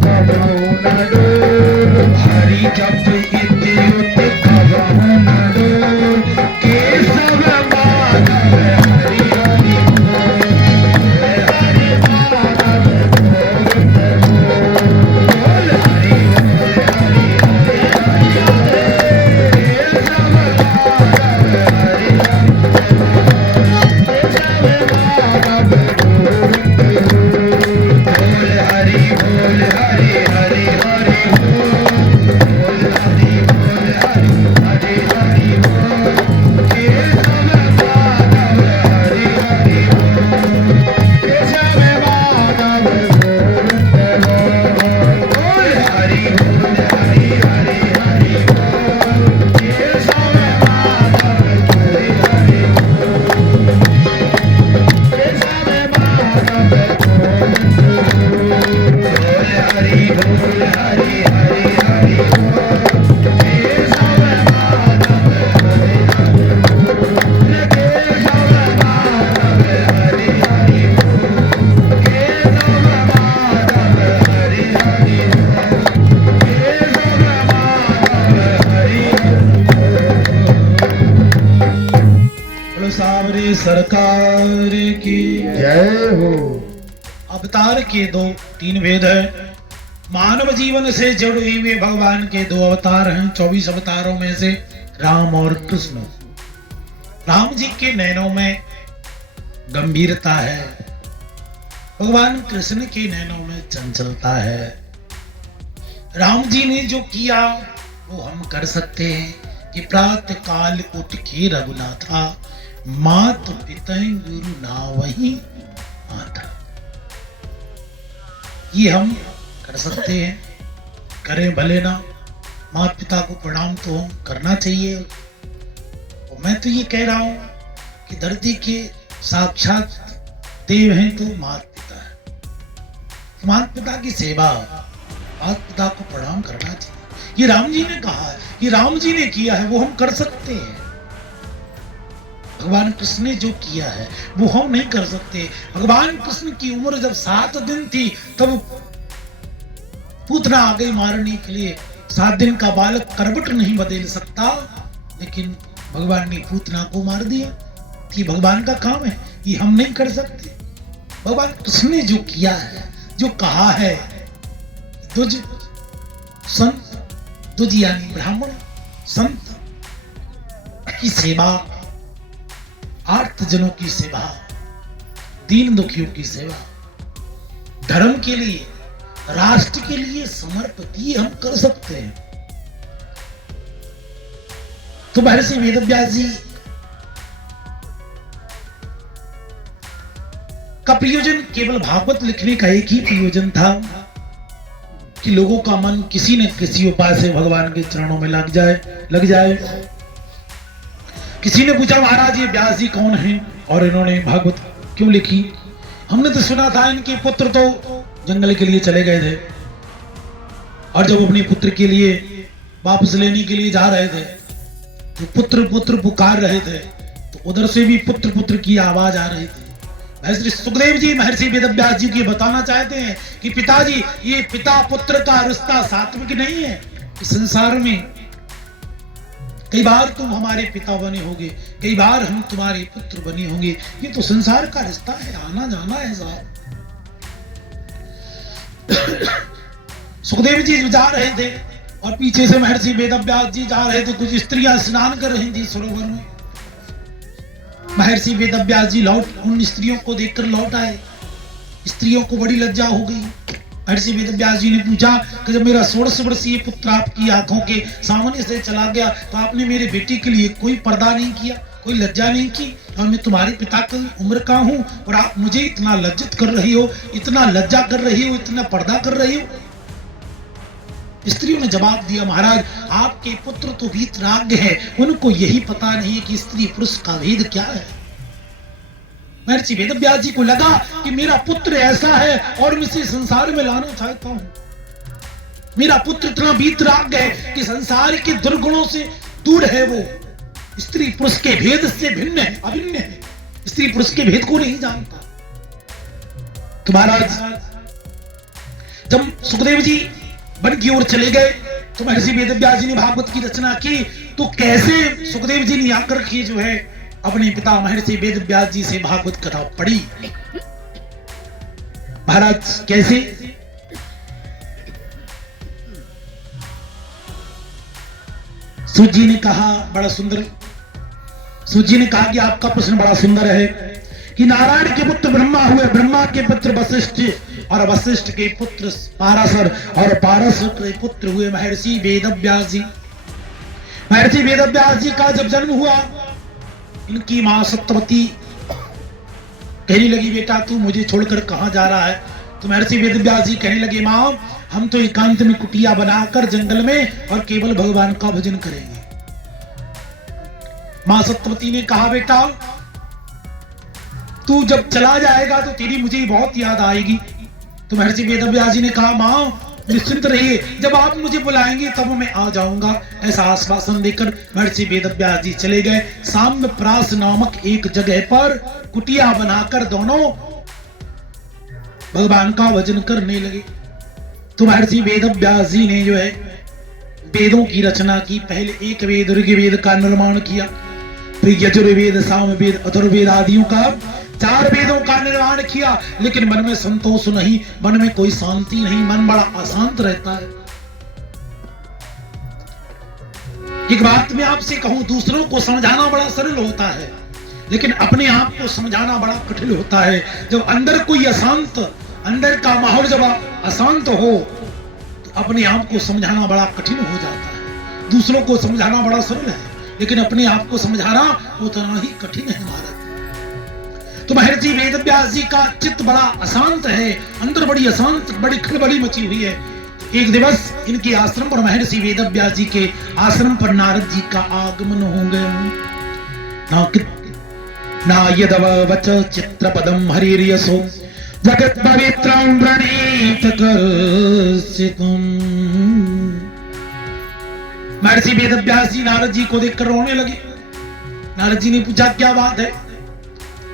कबहू न डोल, हरि जप इति उत कबहू न डोल, केशव माधव हरि हरि बोल, हरि माधव गोविंद बोल, हरि बोल हरि हरि हरि हरे, केशव माधव हरि हरि बोल, केशव माधव गोविंद बोल, हरि बोल हरि हरि हरि बोल, बोल हरि बोल हरि हरि हरि बोल, केशव माधव हरि हरि बोल, केशव माधव गोविंद बोल, बोल हरि बोल हरि हरि हरि बोल, केशव माधव हरि हरि बोल, केशव माधव गोविंद बोल, हरि बोल हरि हरि हरि बोल, केशव माधव हरि हरि बोल, केशव माधव हरि हरि बोल, केशव माधव हरि हरि बोल, केशव माधव हरि बोलो सावरे सरकार की। जय हो। अवतार के दो तीन भेद है। मानव जीवन से जुड़े हुए भगवान के दो अवतार हैं। 24 अवतारों में से राम और कृष्ण। राम जी के नैनों में गंभीरता है, भगवान कृष्ण के नैनों में चंचलता है। राम जी ने जो किया वो हम कर सकते हैं कि प्रातः काल उठ के रघुनाथा, मात पिता गुरु नावहि माता। ये हम कर सकते हैं, करें भले ना। माता पिता को प्रणाम तो हम करना चाहिए। और मैं तो ये कह रहा हूं कि धरती के साक्षात देव हैं तो माता पिता है। माता पिता की सेवा, माता पिता को प्रणाम करना चाहिए। ये राम जी ने कहा है, ये राम जी ने किया है, वो हम कर सकते हैं। भगवान कृष्ण ने जो किया है वो हम नहीं कर सकते। भगवान कृष्ण की उम्र जब 7 दिन थी तब पूतना आ गई मारने के लिए। 7 दिन का बालक करवट नहीं बदल सकता, लेकिन भगवान ने पूतना को मार दिया। ये भगवान का काम है, ये हम नहीं कर सकते। भगवान कृष्ण ने जो किया है, जो कहा है, दुज संत, दुज यानी ब्राह्मण संत की सेवा, आर्तजनों की सेवा, दीन दुखियों की सेवा, धर्म के लिए, राष्ट्र के लिए समर्पित, ये हम कर सकते हैं। तो महर्षि वेदव्यास जी का प्रयोजन केवल भागवत लिखने का एक ही प्रयोजन था कि लोगों का मन किसी न किसी उपाय से भगवान के चरणों में लग जाए। किसी ने पूछा, महाराज ये व्यास जी कौन हैं और इन्होंने भागवत क्यों लिखी? हमने तो सुना था इनके पुत्र तो जंगल के लिए चले गए थे, और जब अपने पुत्र के लिए वापस लेने के लिए जा रहे थे तो पुत्र पुत्र पुकार रहे थे, तो उधर से भी पुत्र पुत्र की आवाज आ रही थी। महर्षि सुखदेव जी महर्षि वेदव्यास जी को बताना चाहते हैं कि पिताजी, ये पिता पुत्र का रिश्ता सात्विक नहीं है। इस संसार में कई बार तुम हमारे पिता बने होगे, कई बार हम तुम्हारे पुत्र बने होंगे। ये तो संसार का रिश्ता है, आना जाना है साहब। सुखदेव जी जा रहे थे और पीछे से महर्षि वेदव्यास जी जा रहे थे। कुछ स्त्रियां स्नान कर रही थी सरोवर में। महर्षि वेदव्यास जी उन स्त्रियों को देखकर लौट आए। स्त्रियों को बड़ी लज्जा हो गई। महर्षि वेदव्यास जी ने पूछा कि जब मेरा 16 वर्षीय पुत्र आपकी आंखों के सामने से चला गया तो आपने मेरे बेटे के लिए कोई पर्दा नहीं किया, कोई लज्जा नहीं की, और मैं तुम्हारे पिता की उम्र का हूं और आप मुझे इतना लज्जित कर रही हो, इतना लज्जा कर रही हो, इतना पर्दा कर रही हो। स्त्रियों ने जवाब दिया, महाराज आपके पुत्र तो वीतराग है, उनको यही पता नहीं कि स्त्री पुरुष का भेद क्या है। महर्षि वेदव्यास जी को लगा कि मेरा पुत्र ऐसा है और मैं इसे संसार में लाना चाहता हूं। मेरा पुत्र इतना वीतराग है कि संसार के दुर्गुणों से दूर है, वो स्त्री पुरुष के भेद से भिन्न है, अभिन्न है, स्त्री पुरुष के भेद को नहीं जानता। तो महाराज जब सुखदेव जी वन की ओर चले गए तो महर्षि वेदव्यास जी ने भागवत की रचना की। तो कैसे सुखदेव जी ने आकर के जो है अपने पिता महर्षि वेदव्यास जी से भागवत कथा पढ़ी। महाराज कैसे? सूत जी ने कहा बड़ा सुंदर, सूत जी ने कहा कि आपका प्रश्न बड़ा सुंदर है कि नारायण के पुत्र ब्रह्मा हुए, ब्रह्मा के पुत्र वशिष्ठ और वशिष्ठ के पुत्र पाराशर और पाराशर के पुत्र हुए महर्षि वेदव्यास जी। महर्षि वेदव्यास जी का जब जन्म हुआ, इनकी मां सत्यवती कहने लगी बेटा तू मुझे छोड़कर कहां जा रहा है। तो महर्षि वेदव्यास जी कहने लगे मां हम तो एकांत में कुटिया बनाकर जंगल में और केवल भगवान का भजन करेंगे। मां सत्यवती ने कहा बेटा तू जब चला जाएगा तो तेरी मुझे बहुत याद आएगी। तो महर्षि वेदव्यास जी ने कहा मां निश्चिंत रहिए, जब आप मुझे बुलाएंगे तब मैं आ जाऊंगा। ऐसा आश्वासन देकर महर्षि वेदव्यास जी चले गए। साम्यप्रास नामक एक जगह पर कुटिया बनाकर दोनों भगवान का भजन करने लगे। तो महर्षि वेदव्यास जी ने जो है वेदों की रचना की। पहले एक वेद ऋग्वेद का निर्माण किया, फिर यजुर्वेद सामवेद अथर्ववेद आदियों का 4 वेदों का निर्माण किया। लेकिन मन में संतोष नहीं, मन में कोई शांति नहीं, मन बड़ा अशांत रहता है। एक बात मैं आपसे कहूं, दूसरों को समझाना बड़ा सरल होता है लेकिन अपने आप को समझाना बड़ा कठिन होता है। जब अंदर कोई अशांत, अंदर का माहौल जब अशांत हो तो अपने आप को समझाना बड़ा कठिन हो जाता है। दूसरों को समझाना बड़ा सरल है लेकिन अपने आप को समझाना उतना ही कठिन है महाराज। तो महर्षि वेदव्यास जी का चित्त बड़ा अशांत है, अंदर बड़ी अशांत, बड़ी खलबली मची हुई है। एक दिवस इनके आश्रम पर, महर्षि वेदव्यास जी के आश्रम पर नारद जी का आगमन हो गया। ना यदव वच चित्रपदम हरिर्यसो जगत पवित्रं प्रणीत कर्षितुम। महर्षि वेदव्यास जी नारद जी को देखकर रोने लगे। नारद जी ने पूछा क्या बात है?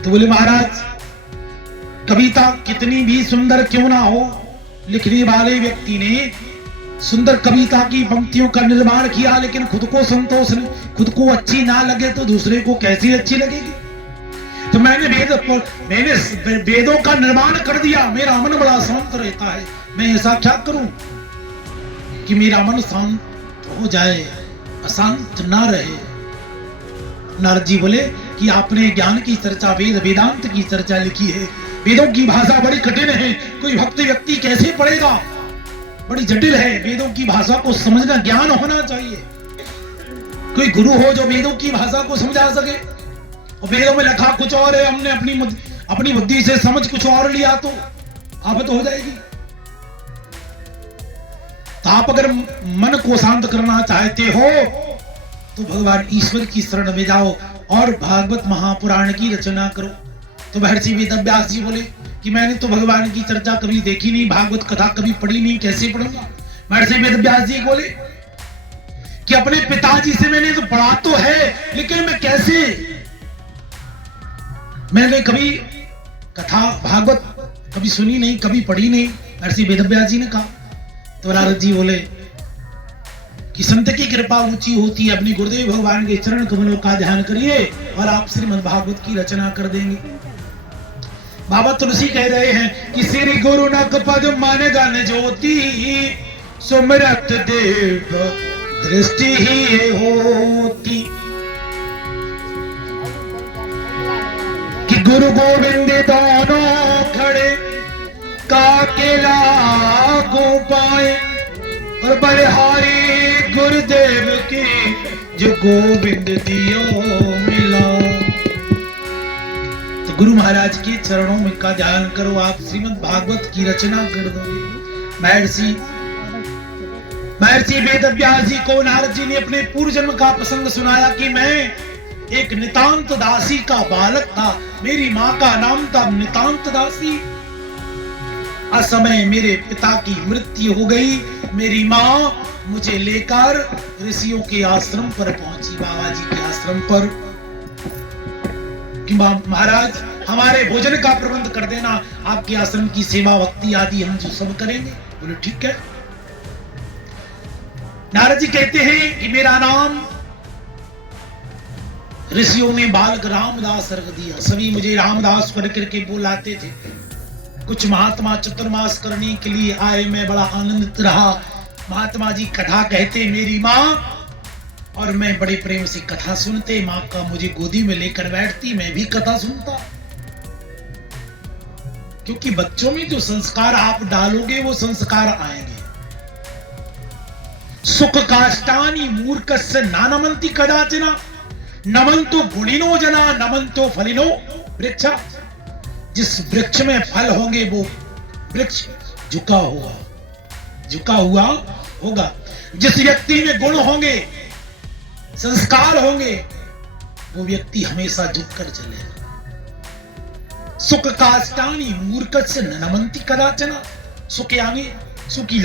तो बोले महाराज कविता कितनी भी सुंदर क्यों ना हो, लिखने वाले व्यक्ति ने सुंदर कविता की पंक्तियों का निर्माण किया लेकिन खुद को संतोष नहीं, खुद को अच्छी ना लगे तो दूसरे को कैसी अच्छी लगेगी। तो मैंने वेदों का निर्माण कर दिया, मेरा मन बड़ा शांत रहता है। मैं ऐसा क्या करूं कि मेरा मन शांत हो जाए, अशांत ना रहे। नारद जी बोले कि आपने ज्ञान की चर्चा, वेद वेदांत की चर्चा लिखी है। वेदों की भाषा बड़ी कठिन है, कोई भक्त व्यक्ति कैसे पढ़ेगा, बड़ी जटिल है। वेदों की भाषा को समझना ज्ञान होना चाहिए। कोई गुरु हो जो वेदों की भाषा को समझा सके। और वेदों में लिखा कुछ और है, हमने अपनी बुद्धि से समझ कुछ और लिया तो आफत हो जाएगी। तो आप अगर मन को शांत करना चाहते हो तो भगवान ईश्वर की शरण में जाओ और भागवत महापुराण की रचना करो। तो महर्षि वेदव्यास जी बोले कि मैंने तो भगवान की चर्चा कभी देखी नहीं, भागवत कथा कभी पढ़ी नहीं, कैसे पढ़ूंगा। महर्षि वेदव्यास जी बोले कि अपने पिताजी से मैंने तो पढ़ा तो है लेकिन मैं कैसे, मैंने कभी कथा भागवत कभी सुनी नहीं, कभी पढ़ी नहीं। महर्षि वेदव्यास जी ने कहा। तो नारद जी बोले कि संत की कृपा ऊंची होती है, अपनी गुरुदेव भगवान के चरण कमलों का ध्यान करिए और आप श्रीमद् भागवत की रचना कर देंगे। बाबा तुलसी कह रहे हैं कि श्री गुरु नक पद मन गण ज्योति सुमरत देव दृष्टि ही होती। कि गुरु गोविंद दोनों खड़े काके लागू पाए और बलिहारी गुरुदेव की जो गोविंद दियो मिला। तो गुरु महाराज के चरणों में का ध्यान करो, आप श्रीमद् भागवत की रचना कर दोगे। महर्षि वेदव्यास जी को नारद जी ने अपने पूर्व जन्म का प्रसंग सुनाया कि मैं एक नितांत दासी का बालक था, मेरी माँ का नाम था नितांत दासी। असमय मेरे पिता की मृत्यु हो गई, मेरी माँ मुझे लेकर ऋषियों के आश्रम पर पहुंची, बाबा जी के आश्रम पर। कि महाराज हमारे भोजन का प्रबंध कर देना, आपके आश्रम की सेवा भक्ति आदि हम जो सब करेंगे। बोले ठीक है। नारद जी कहते हैं कि मेरा नाम ऋषियों ने बालक रामदास रख दिया, सभी मुझे रामदास कर करके बुलाते थे। कुछ महात्मा चतुर्मास करने के लिए आए, मैं बड़ा आनंदित रहा। महात्मा जी कथा कहते मेरी माँ, और मैं बड़े प्रेम से कथा सुनते। माँ का मुझे गोदी में लेकर बैठती, मैं भी कथा सुनता। क्योंकि बच्चों में जो संस्कार आप डालोगे वो संस्कार आएंगे। सुख काष्टानि मूर्खस्य नानमन्ति कदाचन, नमन्तो गुणिनो जना नमन्तो फलिनो वृक्षा। जिस वृक्ष में फल होंगे वो वृक्ष झुका हुआ होगा। जिस व्यक्ति में गुण होंगे, संस्कार होंगे, वो व्यक्ति हमेशा झुककर चलेगा। सुख काष्टानि मूर्खस्य नमन्ति कदाचन। सुख यानी सूखी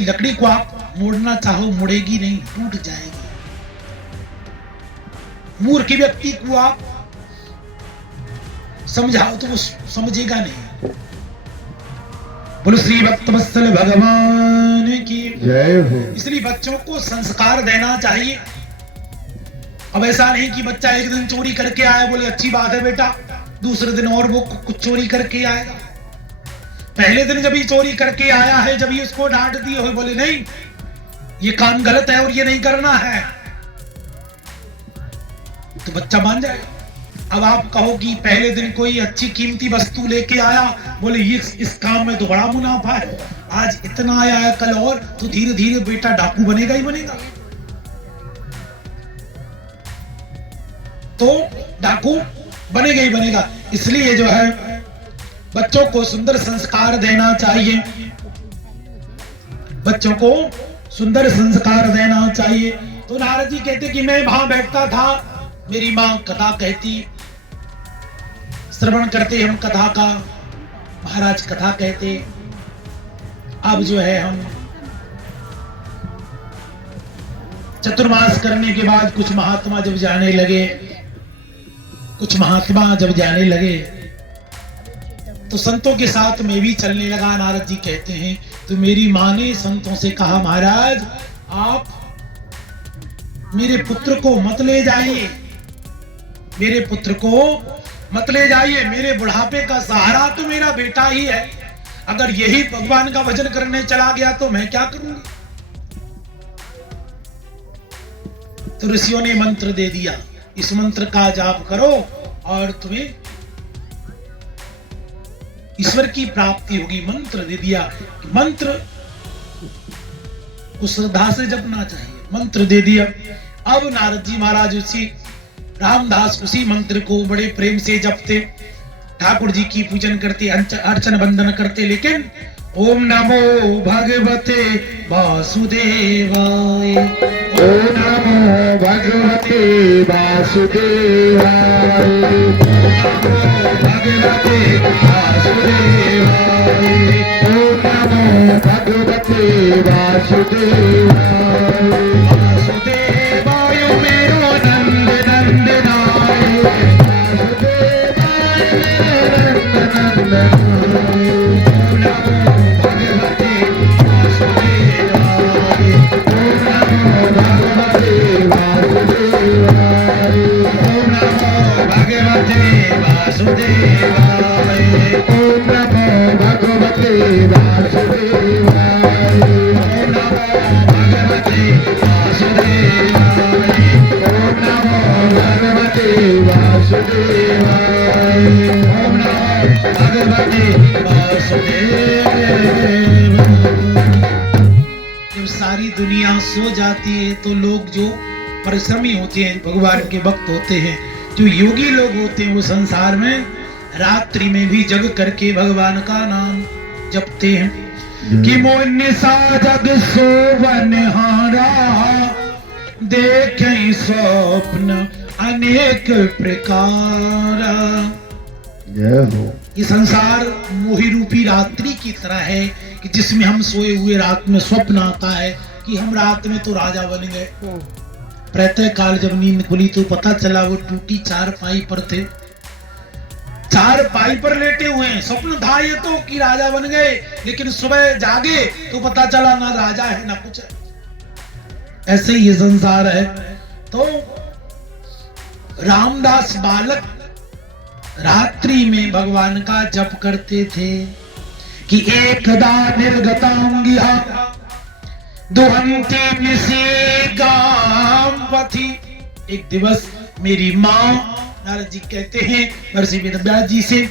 लकड़ी को आप मोड़ना चाहो मुड़ेगी नहीं, टूट जाएगी। मूर्ख व्यक्ति को आप समझाओ तो वो समझेगा नहीं। बोलो श्री भक्तवत्सल भगवान की जय हो। इसलिए बच्चों को संस्कार देना चाहिए। अब ऐसा नहीं कि बच्चा एक दिन चोरी करके आया, बोले अच्छी बात है बेटा, दूसरे दिन और वो कुछ चोरी करके आएगा। पहले दिन जब ही चोरी करके आया है, जब ही उसको डांट दिए हो, बोले नहीं ये काम गलत है और ये नहीं करना है, तो बच्चा मान जाएगा। अब आप कहो कि पहले दिन कोई अच्छी कीमती वस्तु लेके आया, बोले इस काम में तो बड़ा मुनाफा है, आज इतना आया है कल और, तो धीरे धीरे बेटा डाकू बनेगा ही बनेगा। तो डाकू बनेगा ही बनेगा। इसलिए जो है बच्चों को सुंदर संस्कार देना चाहिए, बच्चों को सुंदर संस्कार देना चाहिए। तो नारद जी कहते कि मैं वहां बैठता था, मेरी माँ कथा कहती, श्रवण करते हम कथा का, महाराज कथा कहते। अब जो है हम चतुर्मास करने के बाद कुछ महात्मा जब जाने लगे तो संतों के साथ मैं भी चलने लगा। नारद जी कहते हैं तो मेरी माँ ने संतों से कहा, महाराज आप मेरे पुत्र को मत ले जाइए, मेरे पुत्र को मत ले जाइए, मेरे बुढ़ापे का सहारा तो मेरा बेटा ही है। अगर यही भगवान का भजन करने चला गया तो मैं क्या करूंगी। तो ऋषियों ने मंत्र दे दिया, इस मंत्र का जाप करो और तुम्हें ईश्वर की प्राप्ति होगी। मंत्र दे दिया, मंत्र को श्रद्धा से जपना चाहिए, मंत्र दे दिया। अब नारद जी महाराज उसी रामदास उसी मंत्र को बड़े प्रेम से जपते, ठाकुर जी की पूजन करते, अर्चन वंदन करते। लेकिन ओम नमो भगवते वासुदेवाय, ओम नमो भगवते वासुदेवाय, भगवते वासुदेवाय, ओम नमो भगवते वासुदेवाय, वासुदेवाय मेरो नंद नंदनाय, वासुदेवाय नंद नंदनाय, ओम नमो भगवते वासुदेवाय, ओम नमो भगवते वासुदेवाय, ओम नमो भगवते वासुदेवाय, ओम नमो भगवते वासुदेवाय, ओम नमो भगवते वासुदेवाय, ओम नमो भगवते वासुदेवाय, ओम नमो भगवते वासुदेवाय। जब सारी दुनिया सो जाती है तो लोग जो परिश्रमी होते हैं, भगवान के भक्त होते हैं, जो योगी लोग होते हैं, वो संसार में रात्रि में भी जग करके भगवान का नाम जपते हैं। कि मोन्य सा जग सोवनहारा, देखें स्वप्न अनेक प्रकार। जय हो। ये संसार मोही रूपी रात्रि की तरह है कि जिसमें हम सोए हुए रात में स्वप्न आता है कि हम रात में तो राजा बन गए। प्रातः काल जब नींद खुली तो पता चला वो टूटी चारपाई पर थे। चार पाई पर लेटे हुए हैं। स्वप्न था ये तो कि राजा बन गए, लेकिन सुबह जागे तो पता चला ना राजा है ना कुछ है। ऐसे ही ये संसार है। तो रामदास बालक रात्रि में भगवान का जप करते थे कि एकदा निर्गतांगिहा दुहंती निशिगाम पथि। एक दिवस मेरी माँ, नारद जी कहते हैं, महर्षि वेदव्यास जी से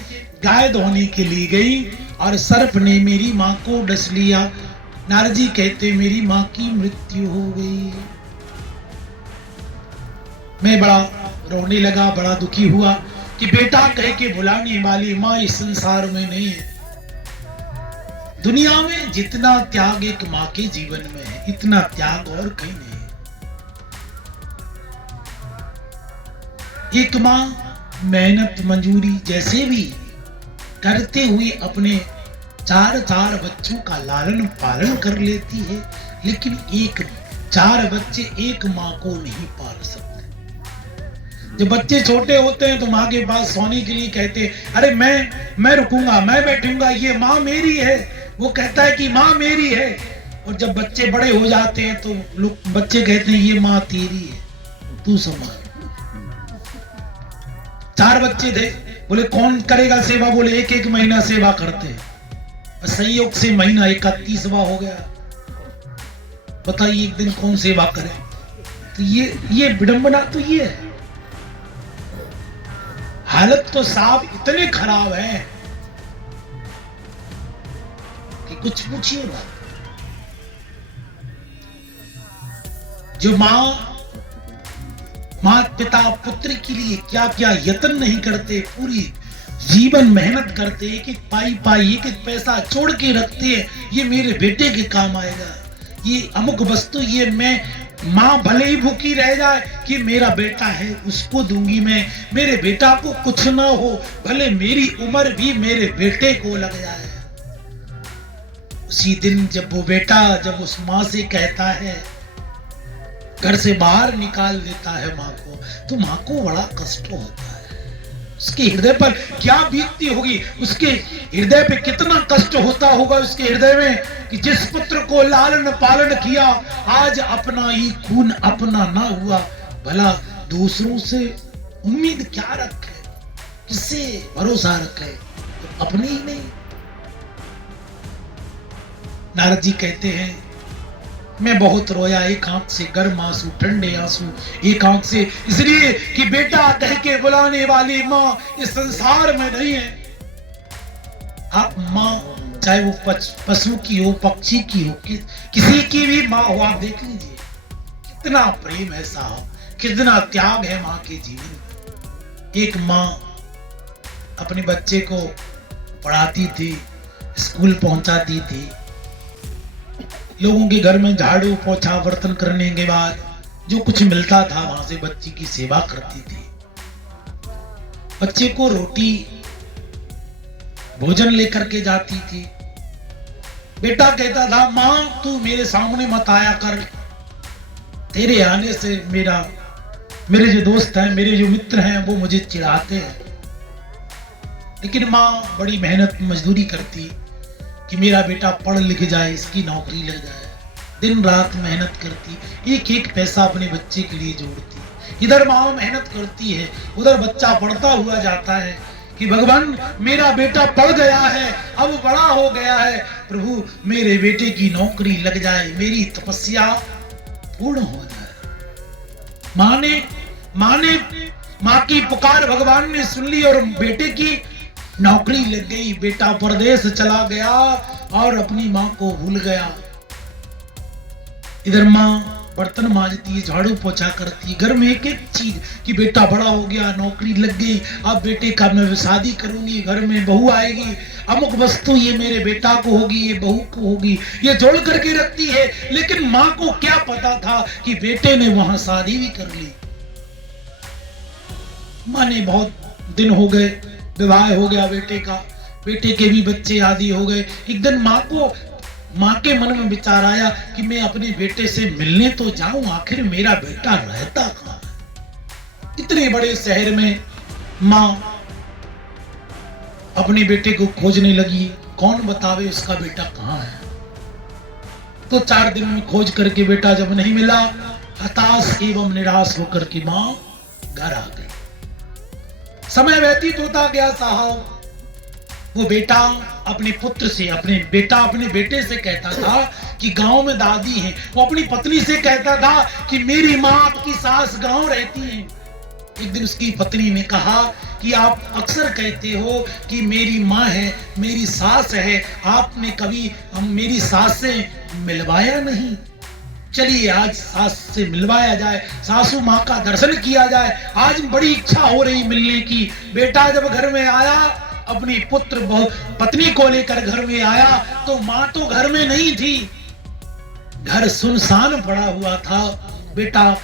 गाय धोने के लिए गई और सर्प ने मेरी माँ को डस लिया। नारद जी कहते मेरी माँ की मृत्यु हो गई। मैं बड़ा रोने लगा, बड़ा दुखी हुआ कि बेटा कह के बुलाने वाली माँ इस संसार में नहीं है। दुनिया में जितना त्याग एक माँ के जीवन में है, इतना त्याग और कहीं नहीं है। एक माँ मेहनत मजूरी जैसे भी करते हुए अपने चार बच्चों का लालन पालन कर लेती है, लेकिन चार बच्चे एक माँ को नहीं पाल सकते। जब बच्चे छोटे होते हैं तो माँ के पास सोने के लिए कहते हैं, अरे मैं रुकूंगा, मैं बैठूंगा, ये माँ मेरी है। वो कहता है कि माँ मेरी है। और जब बच्चे बड़े हो जाते हैं तो लोग बच्चे कहते हैं ये माँ तेरी है, तू संभाल। चार बच्चे थे, बोले कौन करेगा सेवा? बोले एक महीना सेवा करते हैं। संयोग से महीना 31वां हो गया। बताइए एक दिन कौन सेवा करे? तो ये विडंबना तो ये है। हालत तो साहब इतने खराब है कि कुछ पूछिए ना। जो माँ पिता पुत्र के लिए क्या क्या यत्न नहीं करते, पूरी जीवन मेहनत करते, एक पाई एक पैसा छोड़ के रखते हैं, ये मेरे बेटे के काम आएगा, ये अमुक वस्तु, ये मैं माँ भले ही भूखी रह जाए कि मेरा बेटा है उसको दूंगी मैं, मेरे बेटा को कुछ ना हो, भले मेरी उम्र भी मेरे बेटे को लग जाए। उसी दिन जब वो बेटा जब उस माँ से कहता है, घर से बाहर निकाल देता है माँ को, तो माँ को बड़ा कष्ट होता है। उसके हृदय पर क्या बीतती होगी, उसके हृदय पे कितना कष्ट होता होगा उसके हृदय में कि जिस पुत्र को लालन पालन किया, आज अपना ही खून अपना ना हुआ, भला दूसरों से उम्मीद क्या रखे, किससे भरोसा रखे, तो अपने ही नहीं। नारद जी कहते हैं मैं बहुत रोया, एक आंख से गर्म आंसू, ठंडे आंसू, एक आंख से इसलिए कि बेटा कह के बुलाने वाली माँ इस संसार में नहीं है। आप माँ चाहे वो पशु की हो, पक्षी की हो, किसी की भी माँ हो, आप देख लीजिए कितना प्रेम है साहब, कितना त्याग है माँ के जीवन में। एक माँ अपने बच्चे को पढ़ाती थी, स्कूल पहुंचाती थी, लोगों के घर में झाड़ू पोछा बर्तन करने के बाद जो कुछ मिलता था वहां से बच्ची की सेवा करती थी। बच्चे को रोटी भोजन लेकर के जाती थी। बेटा कहता था माँ तू मेरे सामने मत आया कर, तेरे आने से मेरे जो दोस्त हैं, मेरे जो मित्र हैं वो मुझे चिढ़ाते हैं। लेकिन माँ बड़ी मेहनत मजदूरी करती कि मेरा बेटा पढ़ लिख जाए, इसकी नौकरी लग जाए, दिन रात मेहनत करती, एक पैसा अपने बच्चे के लिए जोड़ती। इधर माँ मेहनत करती है, उधर बच्चा पढ़ता हुआ जाता है कि भगवान मेरा बेटा पढ़ गया है, अब बड़ा हो गया है, प्रभु मेरे बेटे की नौकरी लग जाए, मेरी तपस्या पूर्ण हो जाए। माँ की पुकार भगवान ने सुन ली और बेटे की नौकरी लग गई। बेटा परदेश चला गया और अपनी माँ को भूल गया। इधर माँ बर्तन मांजती है, झाड़ू पोछा करती है, घर में एक चीज कि बेटा बड़ा हो गया, नौकरी लग गई, अब बेटे का मैं शादी करूंगी, घर में बहू आएगी, अमुक वस्तु ये मेरे बेटा को होगी, ये बहू को होगी, ये जोड़ करके रखती है। लेकिन माँ को क्या पता था कि बेटे ने वहां शादी भी कर ली। माँ ने बहुत दिन हो गए, विवाह हो गया बेटे का, बेटे के भी बच्चे आदि हो गए। एक दिन माँ के मन में विचार आया कि मैं अपने बेटे से मिलने तो जाऊं, आखिर मेरा बेटा रहता कहाँ है। इतने बड़े शहर में माँ अपने बेटे को खोजने लगी, कौन बतावे उसका बेटा कहाँ है। तो 4 दिन में खोज करके बेटा जब नहीं मिला, हताश एवं निराश होकर के मां घर आ गई। समय व्यतीत होता गया साहब। वो बेटा अपने पुत्र से, अपने बेटे से कहता था कि गांव में दादी है। वो अपनी पत्नी से कहता था कि मेरी माँ आपकी सास गांव रहती है। एक दिन उसकी पत्नी ने कहा कि आप अक्सर कहते हो कि मेरी माँ है, मेरी सास है, आपने कभी मेरी सास से मिलवाया नहीं। चलिए आज सास से मिलवाया जाए, सासू माँ का दर्शन किया जाए। आज बड़ी इच्छा हो रही मिलने की। बेटा जब घर में आया, अपनी पत्नी को लेकर घर में आया तो माँ तो घर में नहीं थी। घर सुनसान पड़ा हुआ था। बेटा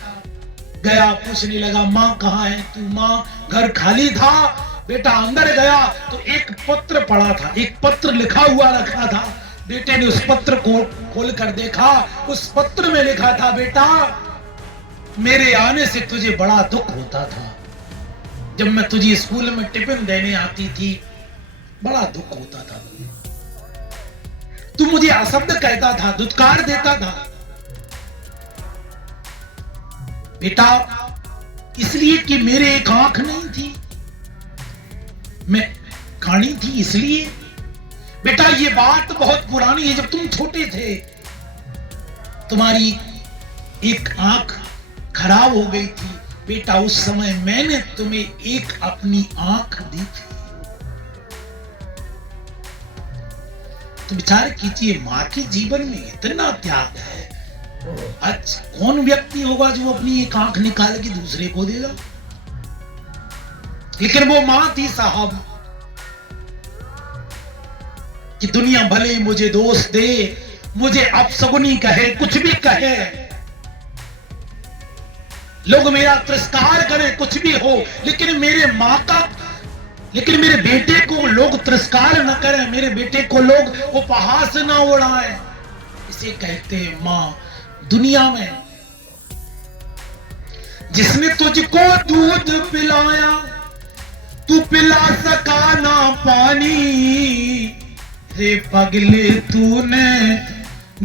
गया, पूछने लगा माँ कहाँ है तू? माँ घर खाली था। बेटा अंदर गया तो एक पत्र पड़ा था, एक पत्र लिखा हुआ रखा था। बेटे ने उस पत्र को खोल कर देखा। उस पत्र में लिखा था, बेटा मेरे आने से तुझे बड़ा दुख होता था। जब मैं तुझे स्कूल में टिफिन देने आती थी, बड़ा दुख होता था। तू मुझे अशब्द कहता था, दुत्कार देता था। बेटा इसलिए कि मेरे एक आंख नहीं थी, मैं कानी थी इसलिए। बेटा ये बात बहुत पुरानी है। जब तुम छोटे थे, तुम्हारी एक आंख खराब हो गई थी। बेटा उस समय मैंने तुम्हें एक अपनी आंख दी थी। तो विचार कीजिए, मां के जीवन में इतना त्याग है। आज कौन व्यक्ति होगा जो अपनी एक आंख निकाल के दूसरे को देगा? लेकिन वो मां थी साहब कि दुनिया भले मुझे दोष दे, मुझे अपशगुनी कहे, कुछ भी कहे, लोग मेरा तिरस्कार करें, कुछ भी हो, लेकिन मेरे बेटे को लोग तिरस्कार न करें, मेरे बेटे को लोग उपहास न उड़ाएं। इसे कहते हैं मां। दुनिया में जिसने तुझको दूध पिलाया, तू पिला सका ना पानी। रे पगले तूने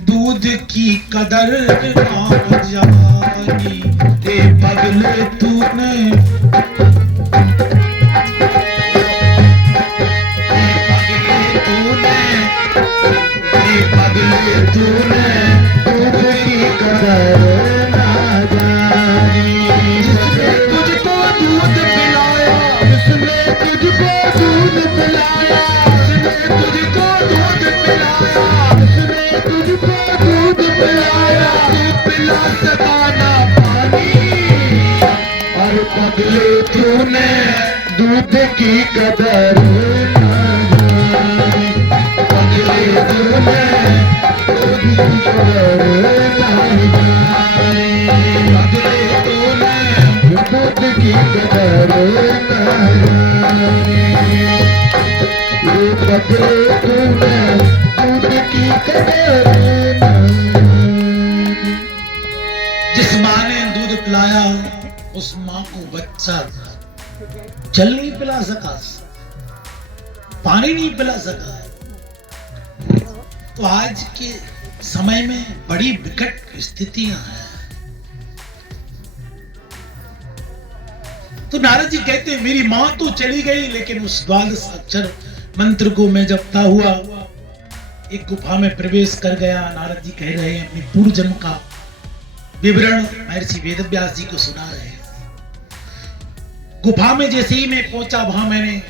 दूध की कदर ना जानी। रे पगले तूने दूध की कदर ना जानी। जिसने तुझको दूध पिलाया, जिसने तुझको दूध पिलाया, जिसने तुझको दूध पिलाया, जिसने तुझको दूध पिलाया, तू पिला सका ना पानी। और पगले तूने दूध की कदर ना जानी। पगले तूने दूध की कदर जिस माँ ने दूध पिलाया, उस माँ को बच्चा जल नहीं पिला सका, पानी नहीं पिला सका। तो आज के समय में बड़ी विकट स्थितियां हैं। तो नारद जी कहते हैं मेरी मां तो चली गई, लेकिन उस 12 अक्षर मंत्र को मैं जपता हुआ एक गुफा में प्रवेश कर गया। नारद जी कह रहे हैं अपने पूर्व जन्म का विवरण महर्षि वेदव्यास जी को सुना रहे हैं। गुफा में जैसे ही मैं पहुंचा, वहां मैंने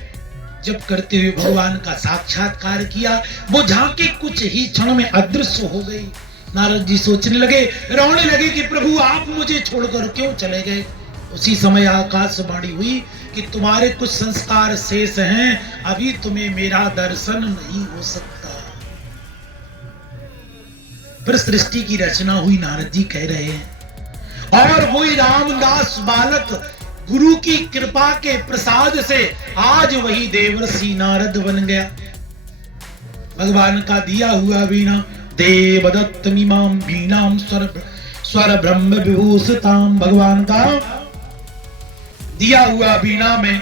जप करते हुए भगवान का साक्षात्कार किया। वो झांकी कुछ ही क्षण में अदृश्य हो गई। नारद जी सोचने लगे, रोने लगे कि प्रभु आप मुझे छोड़कर क्यों चले गए। उसी समय आकाशवाणी हुई कि तुम्हारे कुछ संस्कार शेष हैं, अभी तुम्हें मेरा दर्शन नहीं हो सकता। फिर सृष्टि की रचना हुई। नारद जी कह रहे हैं और वही रामदास बालक गुरु की कृपा के प्रसाद से आज वही देवर्षि नारद बन गया। भगवान का दिया हुआ वीणा देवदत्त मीमां वीणाम स्वर ब्रह्म विभूषिताम, भगवान का दिया हुआ वीणा में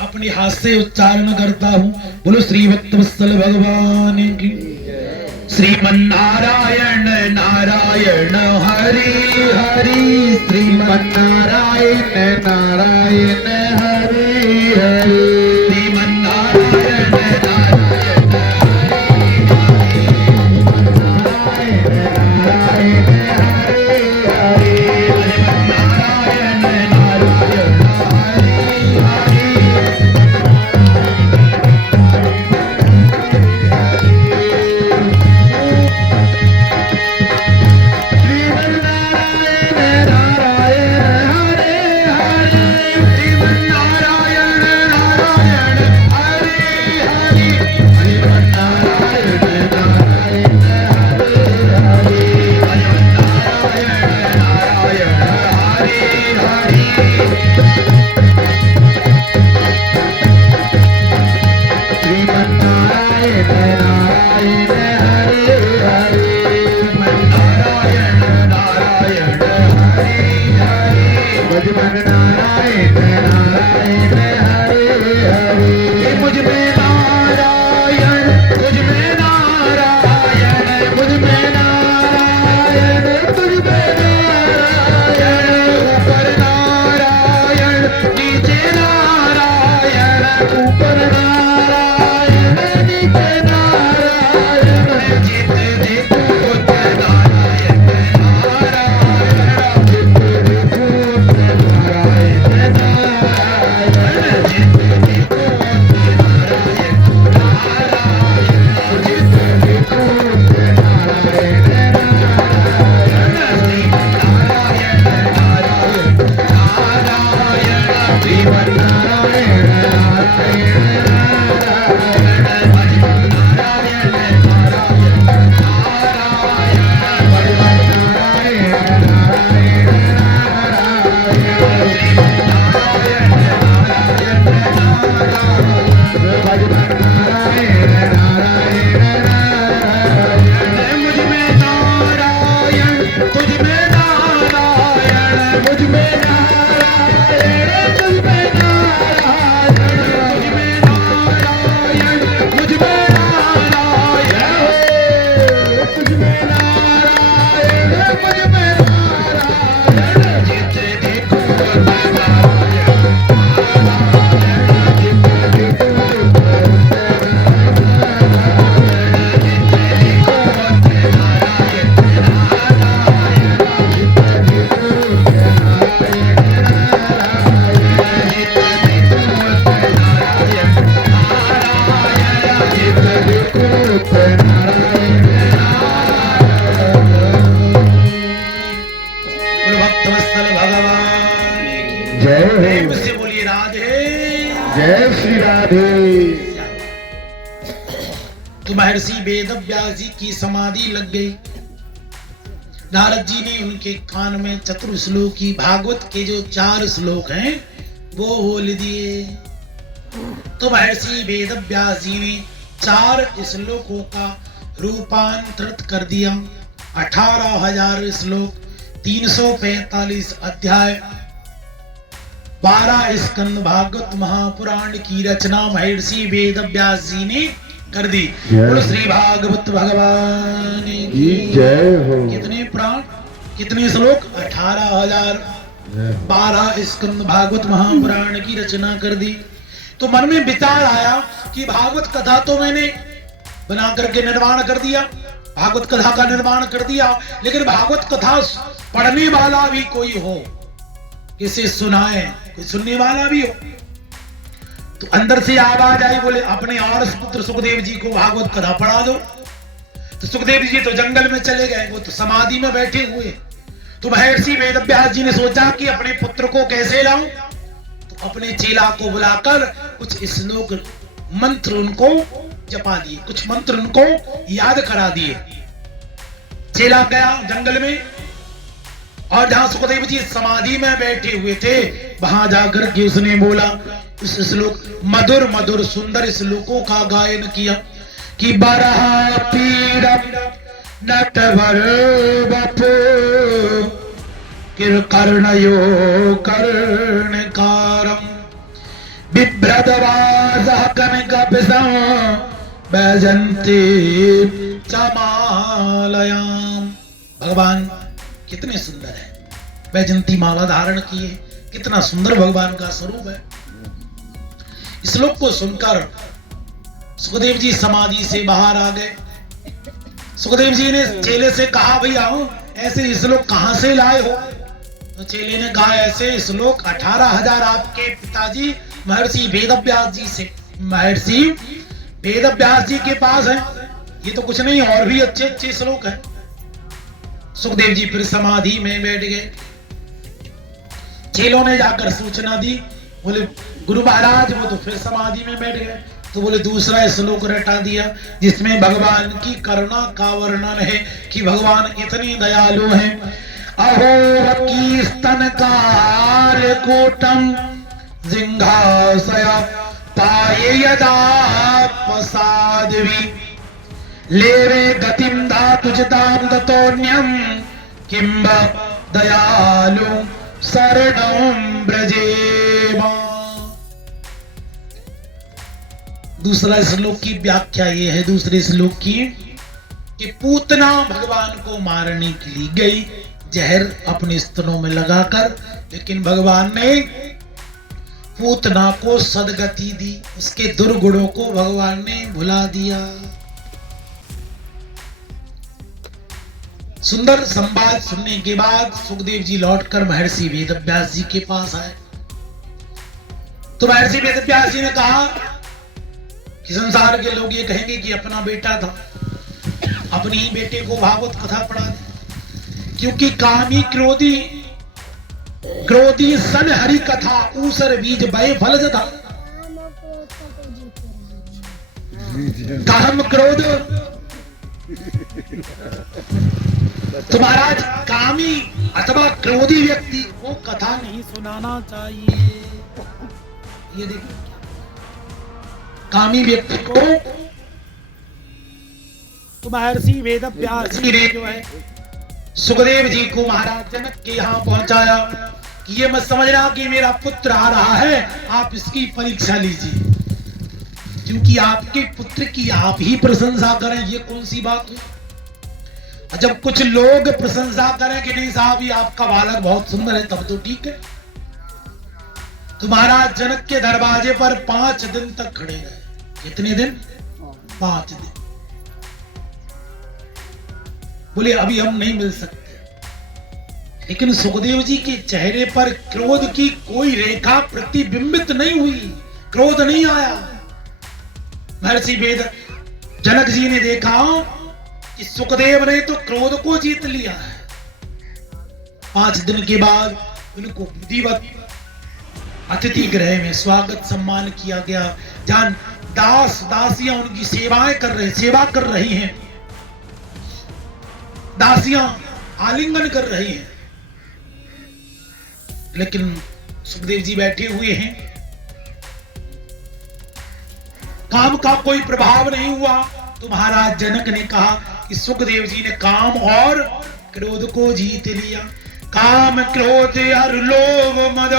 अपने हाथ से उच्चारण करता हूँ। बोलो श्री भक्तवत्सल भगवान की। श्रीमन्नारायण नारायण हरि हरि, श्रीमन्नारायण नारायण हरि हरि, श्रीमन्नारायण प्रेम से बोलिए राधे जय श्री राधे। तो महर्षि वेदव्यास जी की समाधि लग गई। नारद जी ने उनके कान में चतुर श्लोक की भागवत के जो 4 श्लोक हैं वो बोल दिए। तो महर्षि वेदव्यास जी ने 4 श्लोकों का रूपांतरित कर दिया। 18,000 श्लोक, 345 अध्याय, 12 स्कंद भागवत महापुराण की रचना महर्षि वेदव्यास जी ने कर दी। बोलो श्री भागवत भगवान की जय हो। कितने पुराण, कितने श्लोक? 18,000, 12 स्कंद भागवत महापुराण की रचना कर दी। तो मन में विचार आया कि भागवत कथा तो मैंने बना करके निर्माण कर दिया, भागवत कथा का निर्माण कर दिया, लेकिन भागवत कथा पढ़ने वाला भी कोई हो, किसे सुनाए, कोई सुनने वाला भी हो। तो अंदर से आवाज आई, बोले अपने और पुत्र सुखदेव जी को भागवत कथा पढ़ा दो। तो सुखदेव जी तो जंगल में चले गए, वो तो समाधि में बैठे हुए। तो महर्षि वेदव्यास जी ने सोचा कि अपने पुत्र को कैसे लाऊं। तो अपने चेला को बुलाकर कुछ श्लोक मंत्र उनको जपा दिए, कुछ मंत्र उनको याद करा दिए। चेला गया जंगल में, और जहां सुखदेव जी समाधि में बैठे हुए थे वहां जाकर के उसने बोला, इस श्लोक मधुर मधुर सुंदर श्लोकों का गायन किया कि बरहा पीड़ नटवर बपु किर कर्णयो कर्णकारम बिभ्रदवासः कनकपिशं वैजयन्ती चमालयाम्। भगवान कितने सुंदर है, वैजयंती माला धारण किए, कितना सुंदर भगवान का स्वरूप है। इस श्लोक को सुनकर सुखदेव जी समाधि से बाहर आ गए। सुखदेव जी ने चेले से कहा, भैया ऐसे श्लोक कहां से लाए हो? तो चेले ने कहा, ऐसे श्लोक 18,000 आपके पिताजी महर्षि वेदव्यास जी से, महर्षि वेदव्यास जी के पास है। ये तो कुछ नहीं, और भी अच्छे अच्छे श्लोक हैं। सुखदेव जी फिर समाधि में बैठ गए। चेलों ने जाकर सूचना दी, बोले गुरु महाराज वो तो फिर समाधि में बैठ गए। तो बोले दूसरा श्लोक रटा दिया जिसमें भगवान की करुणा का वर्णन है कि भगवान इतने दयालु हैं। अहो की स्तन कोटम जिंघासय पाये यदा प्रसादवी लेवे गतिम धातुजताम दतोन्यम किंब दयालु शरणं ब्रजेमा। दूसरा श्लोक की व्याख्या ये है, दूसरे श्लोक की, कि पूतना भगवान को मारने के लिए गई जहर अपने स्तनों में लगाकर, लेकिन भगवान ने पूतना को सदगति दी, उसके दुर्गुणों को भगवान ने भुला दिया। सुंदर संवाद सुनने के बाद सुखदेव जी लौटकर महर्षि वेदव्यास जी के पास आए। तो महर्षि वेदव्यास जी ने कहा कि संसार के लोग ये कहेंगे कि अपना बेटा था, अपने ही बेटे को भागवत कथा पढ़ा दे, क्योंकि कामी क्रोधी सन हरि कथा ऊसर बीज भय फलज था। काम क्रोध तो महाराज कामी अथवा क्रोधी व्यक्ति को कथा नहीं सुनाना चाहिए। ये देखिए, कामी व्यक्ति को तो महर्षि वेदव्यास जी ने जो है सुखदेव जी को महाराज जनक के यहाँ पहुंचाया कि ये मत समझना कि मेरा पुत्र आ रहा है, आप इसकी परीक्षा लीजिए, क्योंकि आपके पुत्र की आप ही प्रशंसा करें, ये कौन सी बात है? जब कुछ लोग प्रशंसा करें कि नहीं साहब ये आपका बालक बहुत सुंदर है, तब तो ठीक है। तो महाराज जनक के दरवाजे पर 5 दिन तक खड़े रहे। कितने दिन? 5 दिन। बोले अभी हम नहीं मिल सकते, लेकिन सुखदेव जी के चेहरे पर क्रोध की कोई रेखा प्रतिबिंबित नहीं हुई, क्रोध नहीं आया। महर्षि वेद जनक जी ने देखा कि सुखदेव ने तो क्रोध को जीत लिया है। 5 दिन के बाद उनको विधिवत अतिथि गृह में स्वागत सम्मान किया गया, जहां दास दासियां उनकी सेवा कर रही हैं, दासियां आलिंगन कर रही हैं, लेकिन सुखदेव जी बैठे हुए हैं। काम का कोई प्रभाव नहीं हुआ। तो महाराज जनक ने कहा कि सुखदेव जी ने काम और क्रोध को जीत लिया। काम क्रोध और लोभ मद